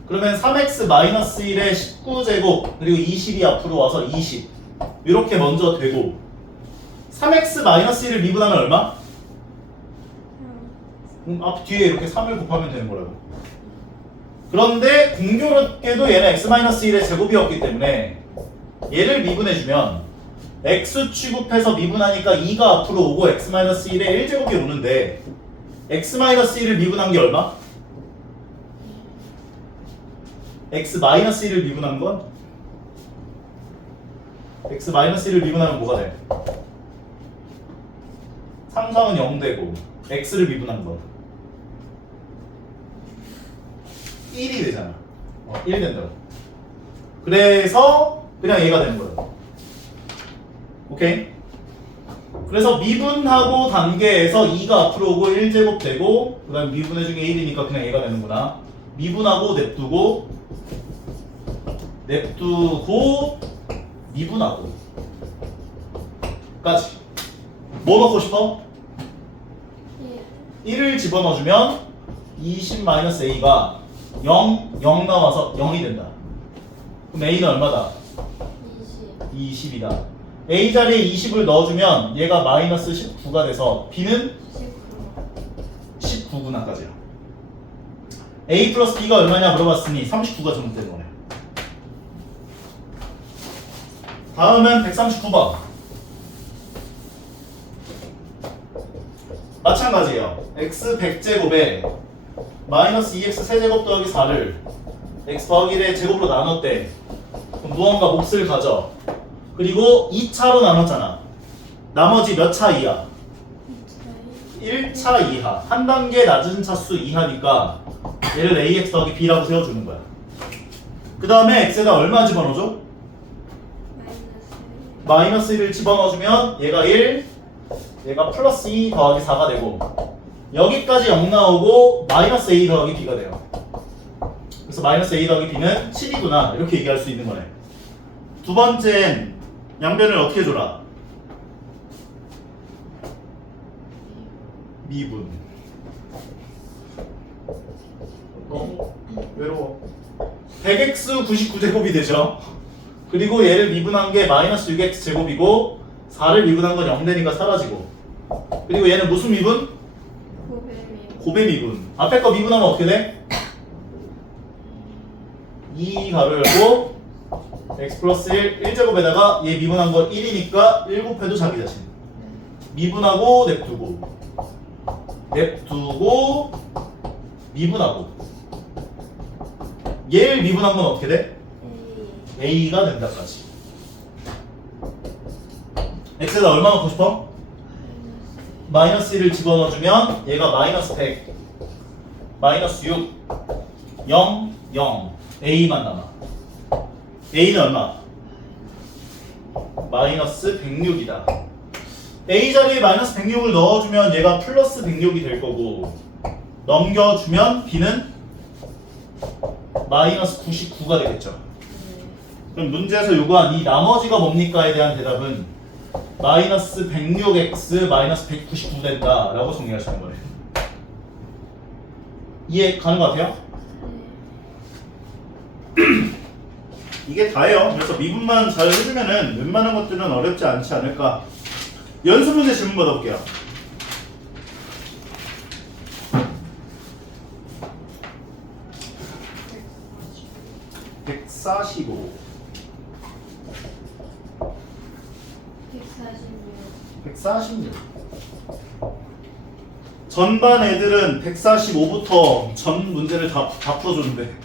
그러면 3x-1에 19제곱 그리고 20이 앞으로 와서 20 이렇게 먼저 되고 3x-1을 미분하면 얼마? 앞 뒤에 이렇게 3을 곱하면 되는 거라고. 그런데 공교롭게도 얘는 x-1의 제곱이었기 때문에 얘를 미분해주면 x 취급해서 미분하니까 2가 앞으로 오고 x-1의 1제곱이 오는데 x-1을 미분한 게 얼마? x-1을 미분한 건 x-1을 미분하면 뭐가 돼? 상수항은 0 되고 x를 미분한 건 1이 되잖아. 1 된다고. 그래서 그냥 얘가 되는 거야. 오케이? 그래서 미분하고 단계에서 2가 앞으로 오고 1제곱 되고 그 다음 미분해준 게 1이니까 그냥 얘가 되는구나. 미분하고 냅두고 미분하고 까지. 뭐 넣고 싶어? 1을 집어넣어주면 20-a가 0 나와서 0이 된다. 그럼 a는 얼마다? 20이다. a 자리에 20을 넣어주면 얘가 마이너스 19가 돼서 b는 19구나까지야. a 플러스 b가 얼마냐 물어봤으니 39가 적용되는 거네. 다음은 139번. 마찬가지예요. x 100제곱에 마이너스 2x 세제곱 더하기 4를 x 더하기 1의 제곱으로 나눴대. 그럼 무언가 몫을 가져. 그리고 2차로 나눴잖아. 나머지 몇 차 이하? 1차 이하. 한 단계 낮은 차수 이하니까 얘를 ax 더하기 b라고 세워주는 거야. 그 다음에 x에다 얼마 집어넣어줘? 마이너스 1을 집어넣어주면 얘가 1, 얘가 플러스 2 더하기 4가 되고 여기까지 0 나오고 마이너스 a 더하기 b가 돼요. 그래서 마이너스 a 더하기 b는 7이구나 이렇게 얘기할 수 있는 거네. 두 번째는 양변을 어떻게 줘라? 미분. 외로워. 100x 99제곱이 되죠. 그리고 얘를 미분한 게 마이너스 6x 제곱이고 4를 미분한 건 0 되니까 사라지고 그리고 얘는 무슨 미분? 곱의 미분. 앞에 거 미분하면 어떻게 돼? 2 가로 열고 x 플러스 1, 1제곱에다가 얘 미분한 거 1이니까 1 곱해도 자기 자신. 미분하고 냅두고 미분하고 얘를 미분한 건 어떻게 돼? a가 된다까지. x에다 얼마 넣고 싶어? 마이너스 1을 집어넣어주면 얘가 마이너스 100 마이너스 6 0 0 a만 남아. a는 얼마? 마이너스 106이다. a 자리에 마이너스 106을 넣어주면 얘가 플러스 106이 될 거고 넘겨주면 b는 마이너스 99가 되겠죠. 그럼 문제에서 요구한 이 나머지가 뭡니까에 대한 대답은 마이너스 106x 마이너스 199 된다 라고 정리하시는 거예요. 이해 가는 것 같아요? 이게 다예요. 그래서 미분만 잘 해주면은 웬만한 것들은 어렵지 않지 않을까. 연습 문제 질문 받아볼게요. 145 146 전반 애들은 145부터 전 문제를 다 풀어줬는데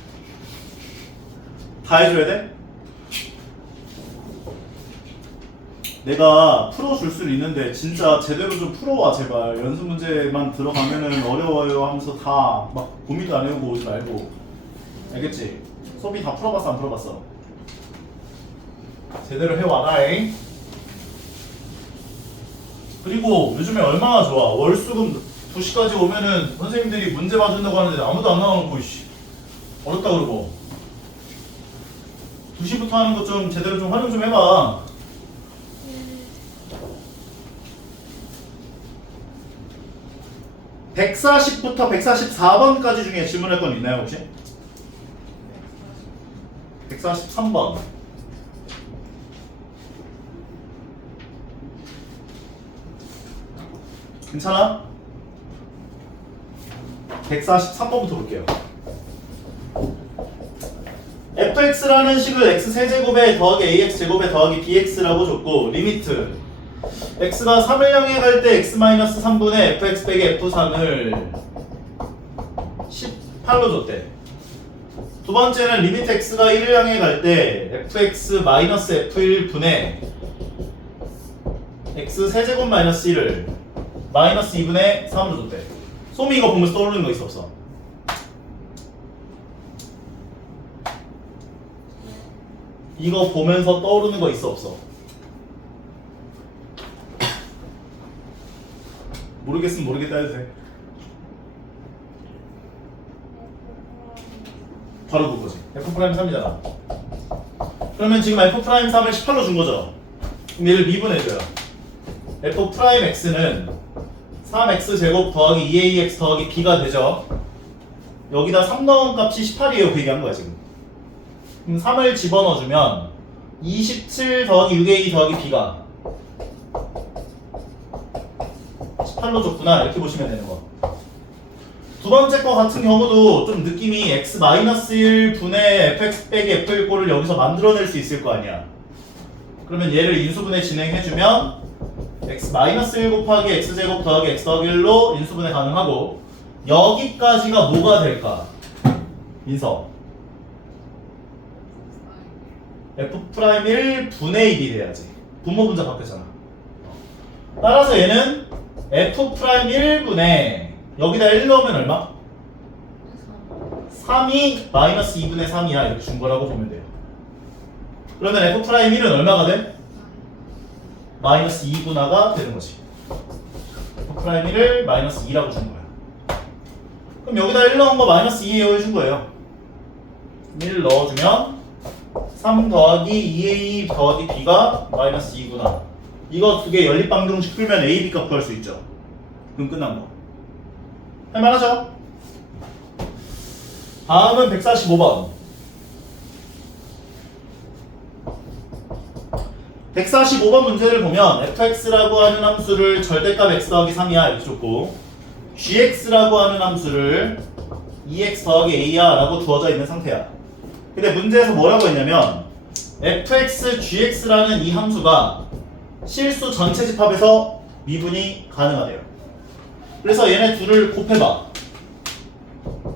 다 해줘야 돼? 내가 풀어줄 수는 있는데 진짜 제대로 좀 풀어와 제발. 연습 문제만 들어가면은 어려워요 하면서 다 막 고민도 안 해오고 오지 말고. 알겠지? 소비 다 풀어봤어 안 풀어봤어? 제대로 해와라잉. 그리고 요즘에 얼마나 좋아. 월수금 2시까지 오면은 선생님들이 문제 봐준다고 하는데 아무도 안 나와놓고 이씨 어렵다 그러고. 2시부터 하는 거 좀 제대로 좀 활용 좀 해봐. 네. 140부터 144번까지 중에 질문할 건 있나요 혹시? 143번. 괜찮아? 143번부터 볼게요. fx라는 식을 x세제곱에 더하기 ax제곱에 더하기 bx라고 줬고 리미트 x가 3을 향해 갈 때 x-3분의 fx 빼기 f3을 18로 줬대. 두 번째는 리미트 x가 1을 향해 갈 때 fx-f1분의 x세제곱 마이너스 1을 마이너스 2분의 3으로 줬대. 소미 이거 보면서 떠오르는 거 있어 없어? 이거 보면서 떠오르는 거 있어 없어? 모르겠으면 모르겠다 해도 돼. 바로 그거지. f'3이잖아. 그러면 지금 f'3을 18로 준 거죠. 그럼 얘를 미분해줘요. f'x는 3x 제곱 더하기 2ax 더하기 b가 되죠. 여기다 3 넣은 값이 18이에요. 그 얘기한 거야 지금. 그럼 3을 집어넣어주면 27 더하기 6a 더하기 b가 18로 줬구나 이렇게 보시면 되는 거. 두 번째 거 같은 경우도 좀 느낌이 x-1분의 fx 빼기 f1 꼴을 여기서 만들어낼 수 있을 거 아니야. 그러면 얘를 인수분해 진행해주면 x-1 곱하기 x제곱 더하기 x 더하기 1로 인수분해 가능하고 여기까지가 뭐가 될까? 인서 f'1 분의 1이 돼야지. 분모 분자 바뀌었잖아. 따라서 얘는 f'1분의 여기다 1 넣으면 얼마? 3이 마이너스 2분의 3이야 이렇게 준 거라고 보면 돼요. 그러면 f'1은 얼마가 돼? 마이너스 2분화가 되는 거지. f'1을 마이너스 2라고 준 거야. 그럼 여기다 1 넣은 거 마이너스 2에요 해준 거예요. 1 넣어주면 3 더하기 2a 더하기 b가 마이너스 2구나. 이거 두 개 연립방정식 풀면 a, b 값 구할 수 있죠. 그럼 끝난 거. 할만하죠? 다음은 145번. 145번 문제를 보면 fx라고 하는 함수를 절대값 x 더하기 3이야 이렇게 줬고 gx라고 하는 함수를 2x 더하기 a야 라고 주어져 있는 상태야. 근데 문제에서 뭐라고 했냐면 fx, gx라는 이 함수가 실수 전체 집합에서 미분이 가능하대요. 그래서 얘네 둘을 곱해봐.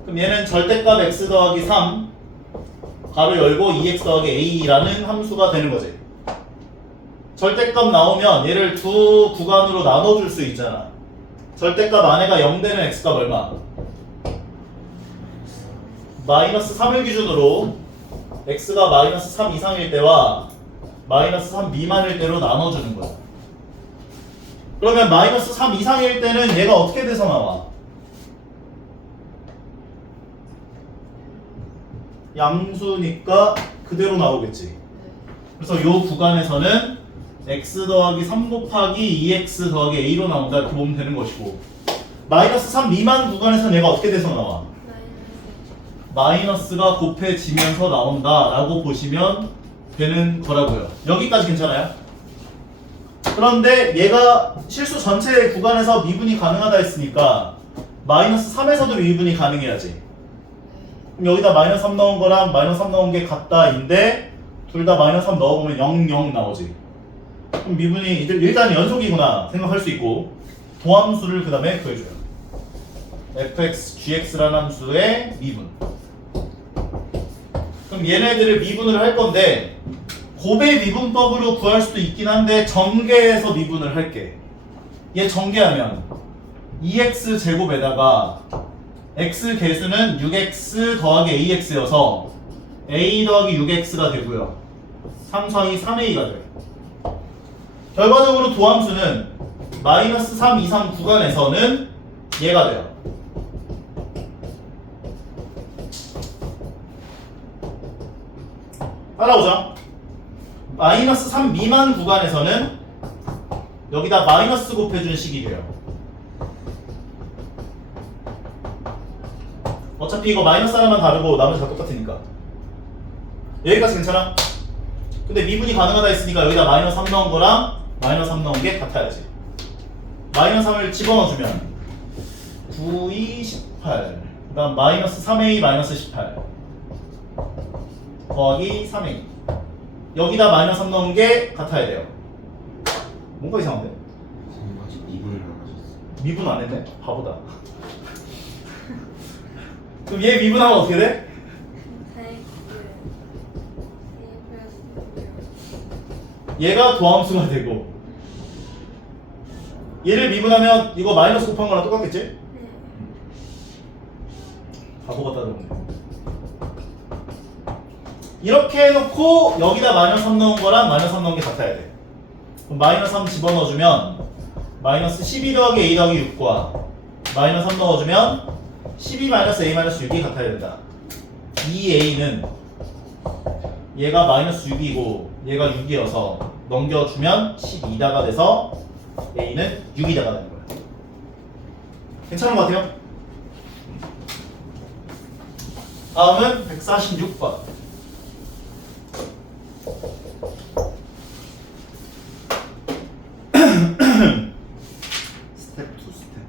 그럼 얘는 절대값 x 더하기 3 가로 열고 2x 더하기 a라는 함수가 되는 거지. 절대값 나오면 얘를 두 구간으로 나눠줄 수 있잖아. 절대값 안에가 0 되는 x값 얼마? 마이너스 3을 기준으로 x가 마이너스 3 이상일 때와 마이너스 3 미만일 때로 나눠주는 거야. 그러면 마이너스 3 이상일 때는 얘가 어떻게 돼서 나와? 양수니까 그대로 나오겠지. 그래서 이 구간에서는 x 더하기 3 곱하기 2x 더하기 a로 나온다 이렇게 보면 되는 것이고 마이너스 3 미만 구간에서는 얘가 어떻게 돼서 나와? 마이너스가 곱해지면서 나온다 라고 보시면 되는 거라고요. 여기까지 괜찮아요? 그런데 얘가 실수 전체 구간에서 미분이 가능하다 했으니까 마이너스 3에서도 미분이 가능해야지. 그럼 여기다 마이너스 3 넣은 거랑 마이너스 3 넣은 게 같다인데 둘 다 마이너스 3 넣어보면 0, 0 나오지. 그럼 미분이 일단 연속이구나 생각할 수 있고 도함수를 그 다음에 구해줘요. fx, gx라는 함수의 미분. 그럼 얘네들을 미분을 할 건데 곱의 미분법으로 구할 수도 있긴 한데 전개해서 미분을 할게. 얘 전개하면 2x 제곱에다가 x 개수는 6x 더하기 ax여서 a 더하기 6x가 되고요. 3, 4, 2, 3a가 돼요. 결과적으로 도함수는 마이너스 3, 2, 3 구간에서는 얘가 돼요. 따라오죠. 마이너스 3 미만 구간에서는 여기다 마이너스 곱해준 식이 돼요. 어차피 이거 마이너스 하나만 다르고 나머지 다 똑같으니까. 여기까지 괜찮아? 근데 미분이 가능하다 했으니까 여기다 마이너스 3 넣은 거랑 마이너스 3 넣은 게 같아야지. 마이너스 3을 집어넣어주면 9, 2, 18. 그 다음 마이너스 3a 마이너스 18 더하기 3a. 여기다 마이너스 3 넣은 게 같아야 돼요. 뭔가 이상한데? 선생님 아직 미분을 안 하셨어요. 미분 안 했네? 바보다. 그럼 얘 미분하면 어떻게 돼? 4x 얘가 도함수가 되고 얘를 미분하면 이거 마이너스 곱한 거랑 똑같겠지? 바보 같다 그러네. 이렇게 해놓고 여기다 마이너스 3 넣은 거랑 마이너스 3 넣은 게 같아야 돼. 그럼 마이너스 3 집어넣어주면 마이너스 12 더하기 a 더하기 6과 마이너스 3 넣어주면 12 마이너스 a 마이너스 6이 같아야 된다. 이 a는 얘가 마이너스 6이고 얘가 6이어서 넘겨주면 12다가 돼서 a는 6이다가 되는 거야. 괜찮은 것 같아요? 다음은 146번. 스텝 2 스텝.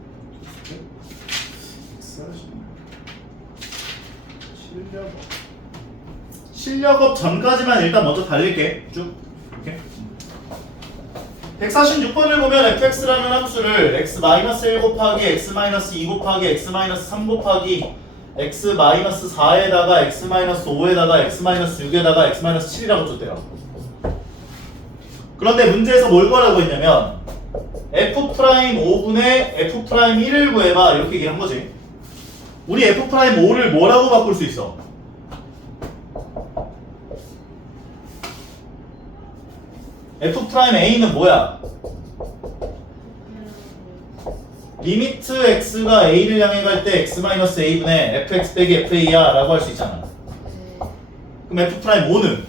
실력업 전까지만 일단 먼저 달릴게. 쭉 이렇게. 146번을 보면 fx라는 함수를 x-1 곱하기 x-2 곱하기 x-3 곱하기 x-4에다가 x-5에다가 x-6에다가 x-7이라고 줬대요. 그런데 문제에서 뭘 구하라고 했냐면 f'5분의 f'1을 구해봐 이렇게 얘기한 거지. 우리 f'5를 뭐라고 바꿀 수 있어? f'a는 뭐야? 리미트 x가 a를 향해 갈 때 x-a분의 fx 빼기 fa야 라고 할 수 있잖아. 그럼 f'5는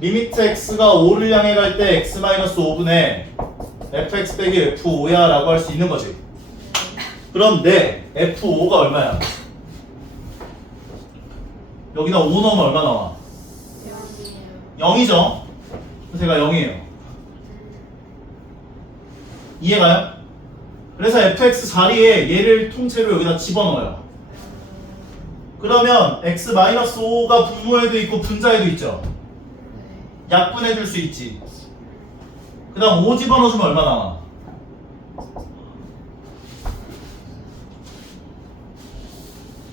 리미트 x가 5를 향해 갈 때 x-5분의 fx 빼기 f5야 라고 할 수 있는 거지. 그런데 f5가 얼마야? 여기다 5 넣으면 얼마 나와? 0이죠? 제가 0이에요. 이해가요? 그래서 fx 자리에 얘를 통째로 여기다 집어넣어요. 그러면 x-5가 분모에도 있고 분자에도 있죠? 약분해 줄 수 있지. 그 다음 5 집어넣어주면 얼마 나와?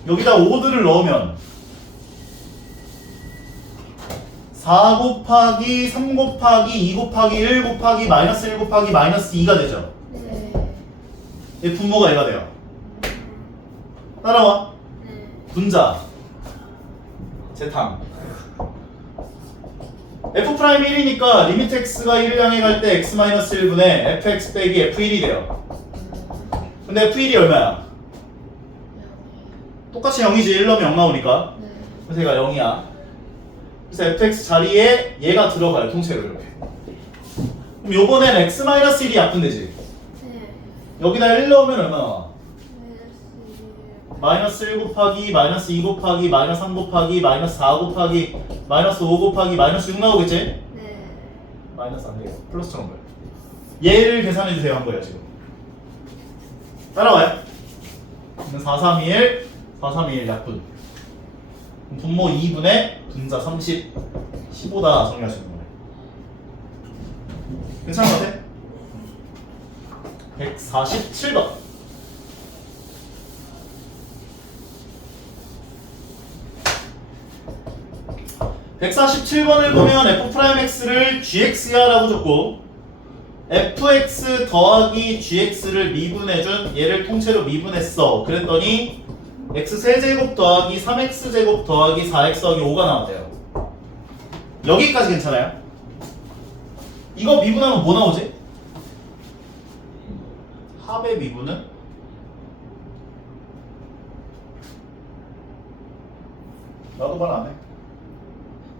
여기다 5들을 넣으면 4 곱하기 3 곱하기 2 곱하기 1 곱하기 마이너스 1 곱하기 마이너스 2가 되죠. 얘 분모가 얘가 돼요. 따라와. 분자 재탕 f'1이니까 리미트 x가 1을 향해 갈 때 x-1분의 fx 빼기 f1이 돼요. 근데 f1이 얼마야? 똑같이 0이지. 1 넣으면 0 나오니까. 그래서 얘가 0이야. 그래서 fx 자리에 얘가 들어가요. 통째로 이렇게. 그럼 요번엔 x-1이 약분되지. 여기다 1 넣으면 얼마 나와? 마이너스 1 곱하기 마이너스 2 곱하기 마이너스 3 곱하기 마이너스 4 곱하기 마이너스 5 곱하기 마이너스 6 나오겠지? 네. 마이너스 안 돼요. 플러스처럼 가요. 얘를 계산해 주세요 한 거예요 지금. 따라와요. 4321 4321 약분. 분모 2분의 분자 30 15다 정리하시는 거예요. 괜찮은 것 같아? 147번. (147번을) 보면 f'x를 gx야 라고 줬고 fx 더하기 gx를 미분해준 얘를 통째로 미분했어 그랬더니 x세제곱 더하기 3x제곱 더하기 4x 더하기 5가 나왔대요. 여기까지 괜찮아요? 이거 미분하면 뭐 나오지? 합의 미분은? 나도 말 안 해.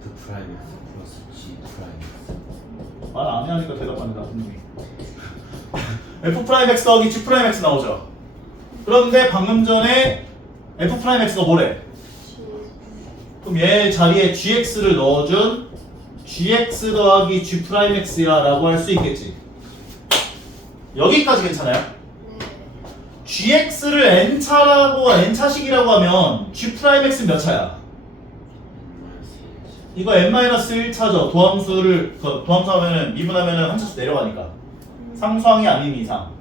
F 프라임 X 플러스 G 프라임 X. 말 안 해 하니까 대답 안 한다 분명히. f'(x) 더하기 g'(x) 나오죠. 그런데 방금 전에 f'(x가) 뭐래? 그럼 얘 자리에 gx를 넣어준 gx 더하기 g'(x야) 라고 할 수 있겠지. 여기까지 괜찮아요? 네. gx를 n차라고 n차식이라고 하면 g'(x) 몇 차야? 이거 n-1차죠. 도함수를 도함수 하면은 미분하면은 한 차수 내려가니까 상수항이 아닌 이상.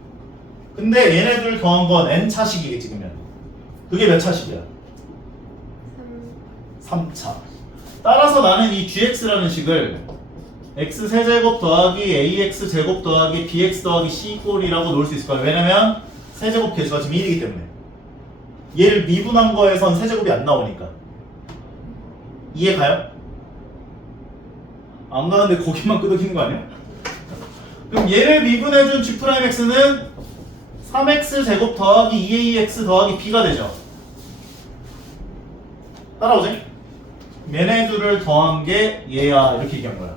근데 얘네들 더한 건 n차식이겠지 그러면. 그게 몇 차식이야? 3차. 따라서 나는 이 gx라는 식을 x세제곱 더하기 ax제곱 더하기 bx 더하기 c꼴이라고 놓을 수 있을 거야. 왜냐면 세제곱 개수가 지금 1이기 때문에. 얘를 미분한 거에선 세제곱이 안 나오니까. 이해 가요? 안 가는데 거기만 끄덕이는 거 아니야? 그럼 얘를 미분해준 g'x는 3x제곱 더하기 2ax 더하기 b가 되죠. 따라오지? 얘네 둘을 더한 게 얘야 이렇게 얘기한 거야.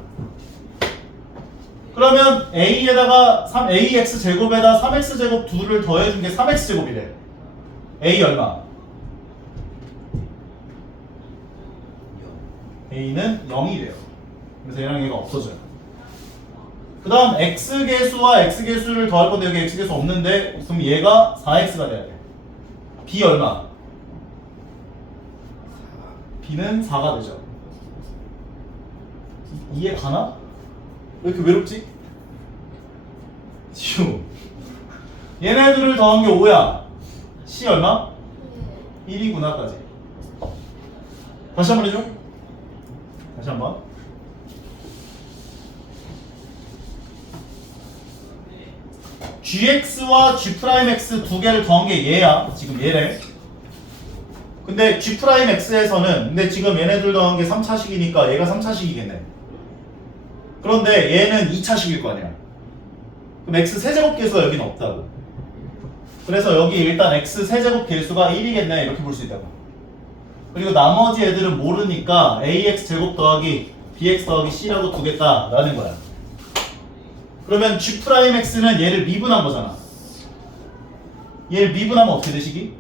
그러면 a에다가 ax제곱에다 3x제곱 2를 더해준 게 3x제곱이래. a 얼마? a는 0이 돼요. 그래서 얘랑 얘가 없어져요. 그 다음 x계수와 x계수를 더할 건데 여기 x계수 없는데 그럼 얘가 4x가 돼야 돼. b 얼마? b는 4가 되죠. 이해 가나? 왜 이렇게 외롭지? 휴. 얘네들을 더한 게 5야. c 얼마? 1이구나까지. 다시 한 번 해줘. 다시 한 번. gx와 g'x 두 개를 더한 게 얘야. 지금 얘래. 근데 g'x에서는 근데 지금 얘네들 더한 게 3차식이니까 얘가 3차식이겠네. 그런데 얘는 2차식일 거 아니야. 그럼 x 세제곱 계수가 여기는 없다고. 그래서 여기 일단 x 세제곱 계수가 1이겠네 이렇게 볼 수 있다고. 그리고 나머지 애들은 모르니까 ax 제곱 더하기 bx 더하기 c라고 두겠다라는 거야. 그러면 g'x는 얘를 미분한 거잖아. 얘를 미분하면 어떻게 되시기?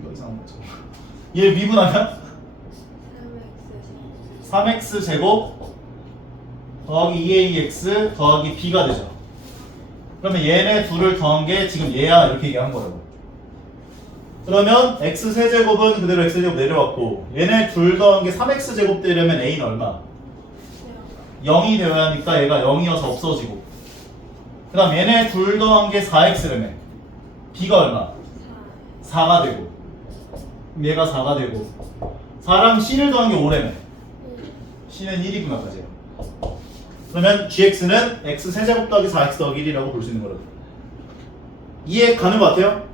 이거 이상한 거죠. 얘를 미분하면 3x 제곱 더하기 2ax 더하기 b가 되죠. 그러면 얘네 둘을 더한 게 지금 얘야 이렇게 얘기한 거라고. 그러면 x세제곱은 그대로 x제곱 내려왔고 얘네 둘 더한 게 3x제곱 되려면 a는 얼마? 0이 되어야 하니까 얘가 0이어서 없어지고 그 다음 얘네 둘 더한 게 4x라며 b가 얼마? 4가 되고 그럼 얘가 4가 되고 4랑 c를 더한 게 5라며 c는 1이구나까지요. 그러면 gx는 x세제곱 더하기 4x 더하기 1이라고 볼 수 있는 거라고. 이해 가는 것 같아요?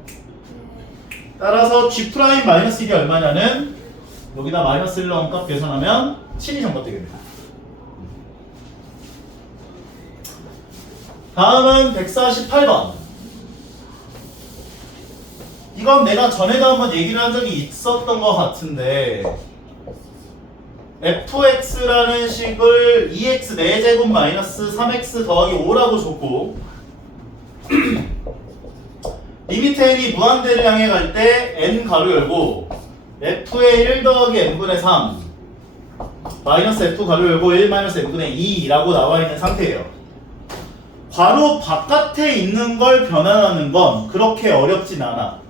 따라서 g'-1이 얼마냐는 여기다 마이너스 1 넣은 값 계산하면 7이 정답되겠네요. 다음은 148번. 이건 내가 전에도 한번 얘기를 한 적이 있었던 것 같은데 fx라는 식을 2x 4제곱 마이너스 3x 더하기 5라고 줬고 리미트 n이 무한대를 향해 갈 때 n 가로 열고 f의 1 더하기 n분의 3 마이너스 f 가로 열고 1 마이너스 n분의 2라고 나와 있는 상태예요. 괄호 바깥에 있는 걸 변환하는 건 그렇게 어렵진 않아.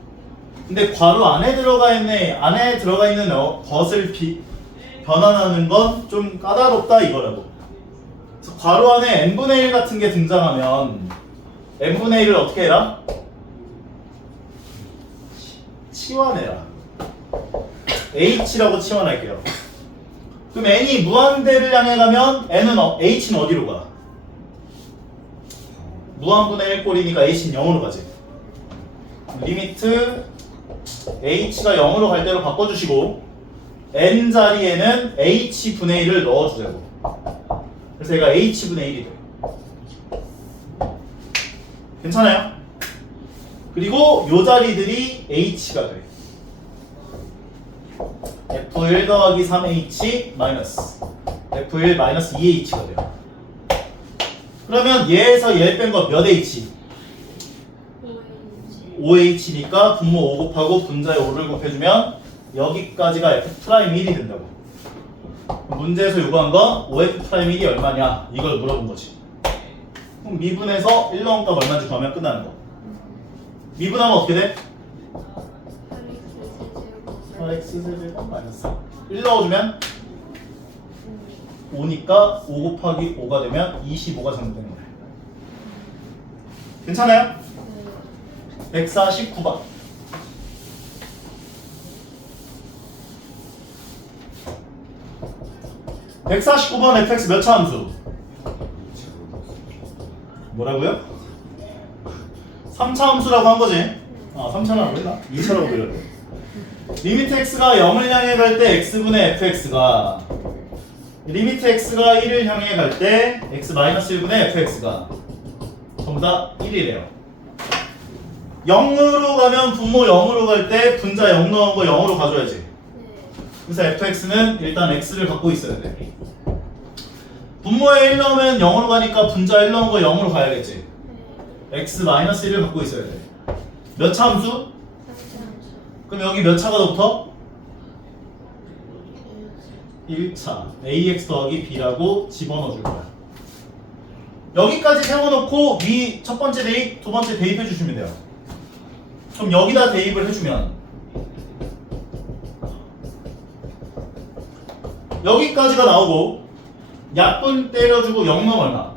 근데 괄호 안에 들어가 있는 것을 변환하는 건 좀 까다롭다 이거라고. 그래서 괄호 안에 n분의 1 같은 게 등장하면 n분의 1을 어떻게 해라? 치환해라. h라고 치환할게요. 그럼 n이 무한대를 향해 가면 h는 어디로 가? 무한분의 1 꼴이니까 h는 0으로 가지. 리미트 h가 0으로 갈 대로 바꿔주시고 n 자리에는 h분의 1을 넣어주자고. 그래서 얘가 h분의 1이 돼. 괜찮아요? 그리고 요 자리들이 h가 돼. f1 더하기 3h 마이너스 f1 마이너스 2h가 돼요. 그러면 얘에서 얘 뺀 거 몇 h? 5h니까 분모 5 곱하고 분자에 5를 곱해주면 여기까지가 f'1이 된다고. 문제에서 요구한 건 5f'1이 얼마냐 이걸 물어본 거지. 그럼 미분에서 1 넣은 값 얼마인지 구하면 끝나는 거. 미분하면 어떻게 돼? 4x 세제곱 마이너스 1 넣어주면 5니까 5 곱하기 5가 되면 25가 정답되는 거예요. 괜찮아요? 149번. fx 몇 차 함수? 뭐라고요? 3차 함수라고 한 거지? 3차라고 했나? 2차라고 그렸네. 리미트 x가 0을 향해 갈 때 x분의 fx가 리미트 x가 1을 향해 갈 때 x-1분의 fx가 전부 다 1이래요. 0으로 가면 분모 0으로 갈 때 분자 0 넣은 거 0으로 가져야지. 그래서 fx는 일단 x를 갖고 있어야 돼. 분모에 1 넣으면 0으로 가니까 분자 1 넣은 거 0으로 가야겠지. x-1을 갖고 있어야 돼. 몇 차 함수? 그럼 여기 몇 차가 더 붙어? 1차 ax 더하기 b라고 집어넣어 줄 거야. 여기까지 세워놓고 위 첫 번째 대입, 두 번째 대입해 주시면 돼요. 그럼 여기다 대입을 해주면 여기까지가 나오고 약분 때려주고 0 넣으면 얼마?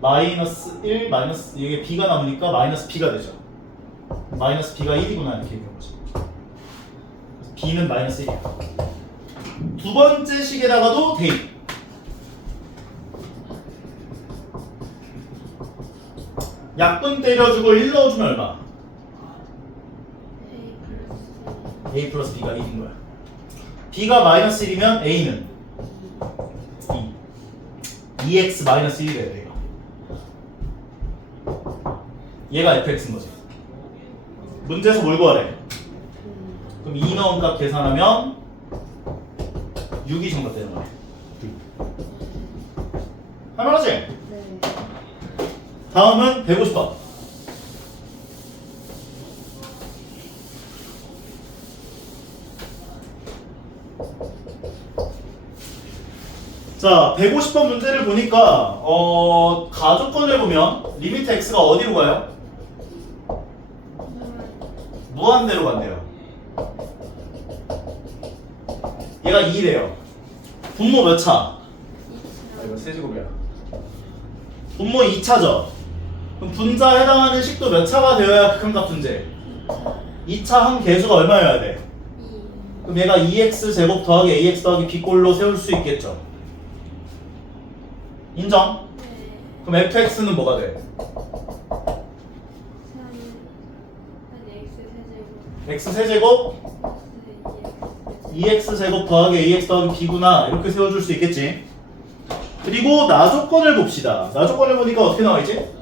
마이너스 1, 마이너스 이게 b가 남으니까 마이너스 b가 되죠. 마이너스 b가 1이구나 이렇게 얘기한 거죠. b는 마이너스 1이야. 두 번째 식에다가도 대입. 약분 때려주고 1 넣어주면 얼마? a 플러스 b가 1인 거야. b가 마이너스 1이면 a는 2. 2x 마이너스 1이 돼야 돼요. 얘가 fx인 거지. 문제에서 뭘 구하래? 그럼 2 넣은 값 계산하면 6이 정답 되는 거야. 할만하지? 네. 다음은 150번. 자, 150번 문제를 보니까 가조건을 보면 리미트 x가 어디로 가요? 무한대로 간대요. 얘가 2래요. 분모 몇 차? 이거 세제곱이야. 분모 2차죠. 그럼 분자에 해당하는 식도 몇 차가 되어야 극한값 분제? 2차 한 개수가 얼마여야 돼? 그럼 얘가 2x 제곱 더하기 ax 더하기 b꼴로 세울 수 있겠죠. 인정? 그럼 fx는 뭐가 돼? x 세제곱 2x 제곱 더하기 ax 더하기 b구나 이렇게 세워줄 수 있겠지. 그리고 나조건을 봅시다. 나조건을 보니까 어떻게 나와있지?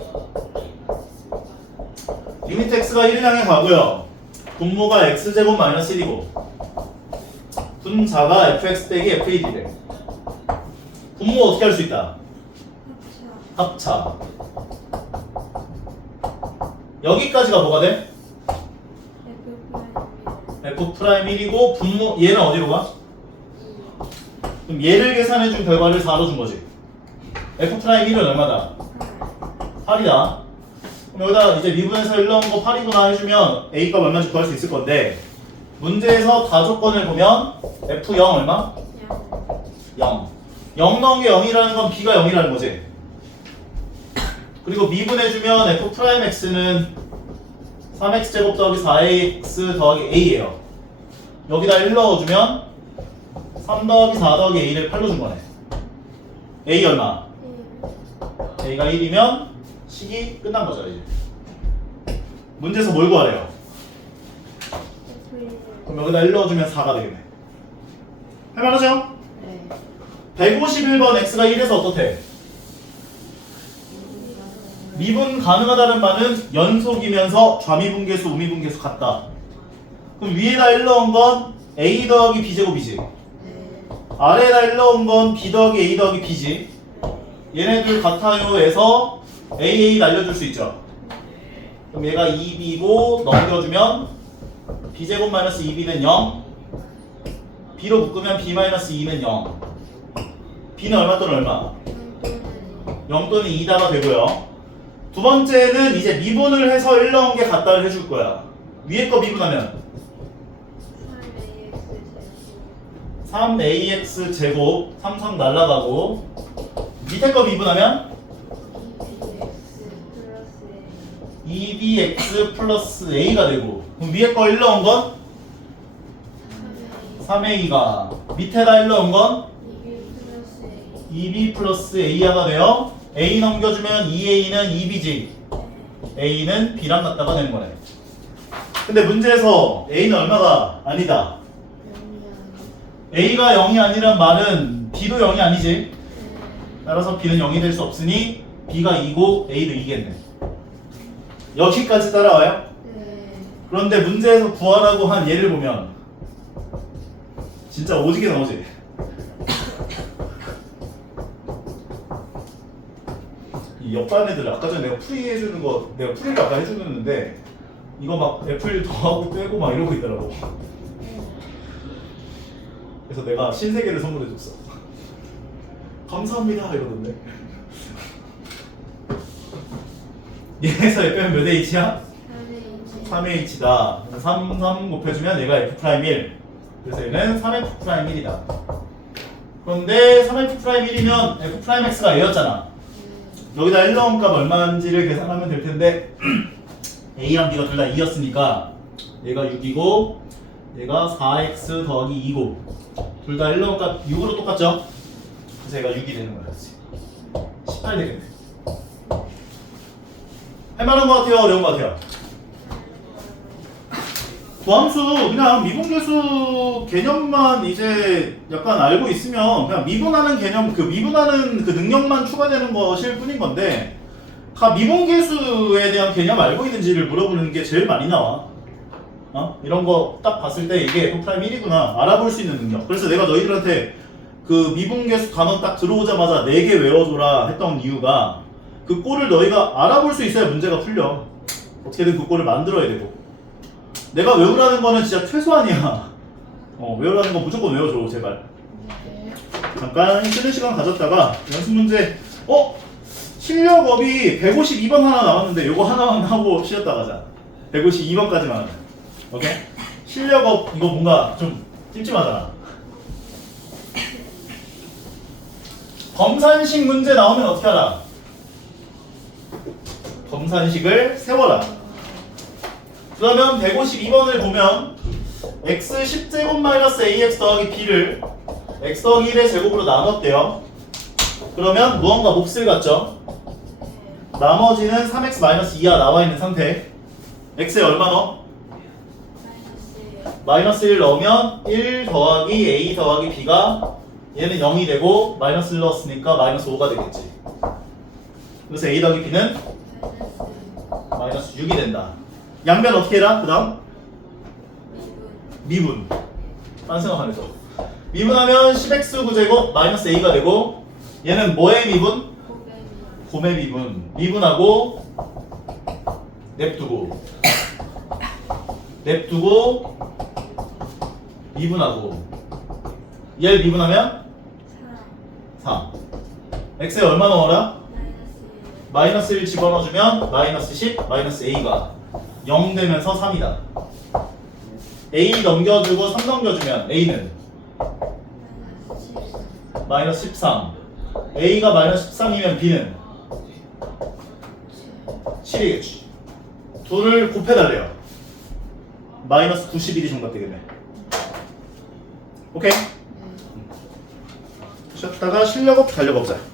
리미트 x가 1을 향해 가고요. 분모가 x제곱 마이너스 1이고 분자가 fx 빼기 f1이래. 분모 어떻게 할 수 있다? 합차. 여기까지가 뭐가 돼? F F' 프라임 1이고 분모 얘는 어디로 가? 그럼 얘를 계산해 준 결과를 4로 준 거지. F' 1은 얼마다? 8이다. 그럼 여기다 이제 미분에서 일러온 거 8이구나 해주면 A 값 얼마인지 구할 수 있을 건데 문제에서 다 조건을 보면 F0 얼마? 0. 0 넣은 게 0이라는 건 B가 0이라는 거지. 그리고 미분해주면 F'X는 3X제곱 더하기 4X 더하기 A예요. 여기다 1 넣어주면 3 더하기 4 더하기 A를 8로 준 거네. A 얼마? A가 1이면 식이 끝난 거죠 이제. 문제에서 뭘 구하래요? 그럼 여기다 1 넣어주면 4가 되겠네. 할만하죠? 네. 151번 X가 1에서 어떻대? 미분 가능하다는 말은 연속이면서 좌미분계수, 우미분계수 같다. 그럼 위에다 1 넣은 건 A 더하기 B제곱이지. 아래에다 1 넣은 건 B 더하기 A 더하기 B지. 얘네들 같아요에서 AA 날려줄 수 있죠. 그럼 얘가 2B고 넘겨주면 B제곱 마이너스 2B는 0. B로 묶으면 B 마이너스 2는 0. B는 얼마 또는 얼마? 0 또는 2다가 되고요. 두 번째는 이제 미분을 해서 1 넣은 게 같다를 해줄 거야. 위에 거 미분하면 3ax 제곱 3 날라가고 밑에 거 미분하면 2bx 플러스 a가 되고 그럼 위에 거 1 넣은 건 3a가 밑에다 1 넣은 건 2b 플러스 a가 돼요. A 넘겨주면 2a는 2b지. a는 b랑 같다가 되는 거네. 근데 문제에서 a는 얼마가 아니다. a가 0이 아니란 말은 b도 0이 아니지. 따라서 b는 0이 될 수 없으니 b가 2고 a도 2겠네. 여기까지 따라와요? 그런데 문제에서 구하라고 한 예를 보면 진짜 오지게 나오지. 이 옆반 애들 아까 전에 내가 풀이 해주는 거 내가 풀이를 아까 해주는데 이거 막 애플 더하고 빼고 막 이러고 있더라고. 그래서 내가 신세계를 선물해줬어. 감사합니다 이러던데. 얘에서 F 빼면 몇 H야? 3H다. 3 곱해주면 얘가 F'1. 그래서 얘는 3F'1이다. 그런데 3F'1이면 F'X가 A였잖아. 여기다 1 넣은 값 얼마인지를 계산하면 될 텐데 A랑 B가 둘 다 2였으니까 얘가 6이고 얘가 4X 더하기 2고 둘 다 1 넣은 값 6으로 똑같죠? 그래서 얘가 6이 되는 거야. 18 되겠네. 할만한 것 같아요? 어려운 것 같아요? 구함수 그냥 미분계수 개념만 이제 약간 알고 있으면 그냥 미분하는 개념 미분하는 그 능력만 추가되는 것일 뿐인 건데 다 미분계수에 대한 개념 알고 있는지를 물어보는 게 제일 많이 나와. 이런 거 딱 봤을 때 이게 F'1이구나 알아볼 수 있는 능력. 그래서 내가 너희들한테 그 미분계수 단원 딱 들어오자마자 4개 외워줘라 했던 이유가 그 꼴을 너희가 알아볼 수 있어야 문제가 풀려. 어떻게든 그 꼴을 만들어야 되고 내가 외우라는 거는 진짜 최소한이야. 외우라는 거 무조건 외워줘 제발. 잠깐 쉬는 시간 가졌다가 연습 문제 실력업이 152번 하나 남았는데 요거 하나만 하고 쉬었다 가자. 152번까지만 하자. 오케이? 실력업 이거 뭔가 좀 찜찜하잖아. 검산식 문제 나오면 어떻게 하라? 검산식을 세워라. 그러면 152번을 보면 x 10제곱 마이너스 ax 더하기 b를 x 더하기 1의 제곱으로 나눴대요. 그러면 무언가 몫을 갖죠. 나머지는 3x 마이너스 2가 나와있는 상태. x에 얼마 넣어? 마이너스 1 넣으면 1 더하기 a 더하기 b가 얘는 0이 되고 마이너스 1 넣었으니까 마이너스 5가 되겠지. 그래서 a 더하기 b는 마이너스 6이 된다. 양변 어떻게 해라? 그 다음 미분. 딴 생각 안 해서 미분하면 10x 9제곱 마이너스 a가 되고 얘는 뭐의 미분? 곰의 미분하고 냅두고 미분하고 얘를 미분하면 4 x에 얼마 넣어라? 마이너스 1 집어넣어주면 마이너스 10 마이너스 a가 0 되면서 3이다 a 넘겨주고 3 넘겨주면 a는 마이너스 13 a가 마이너스 13이면 b는 7이겠지 둘을 곱해달래요 마이너스 91이 정답 되겠네 오케이 쉬었다가 실력업 달려봅시다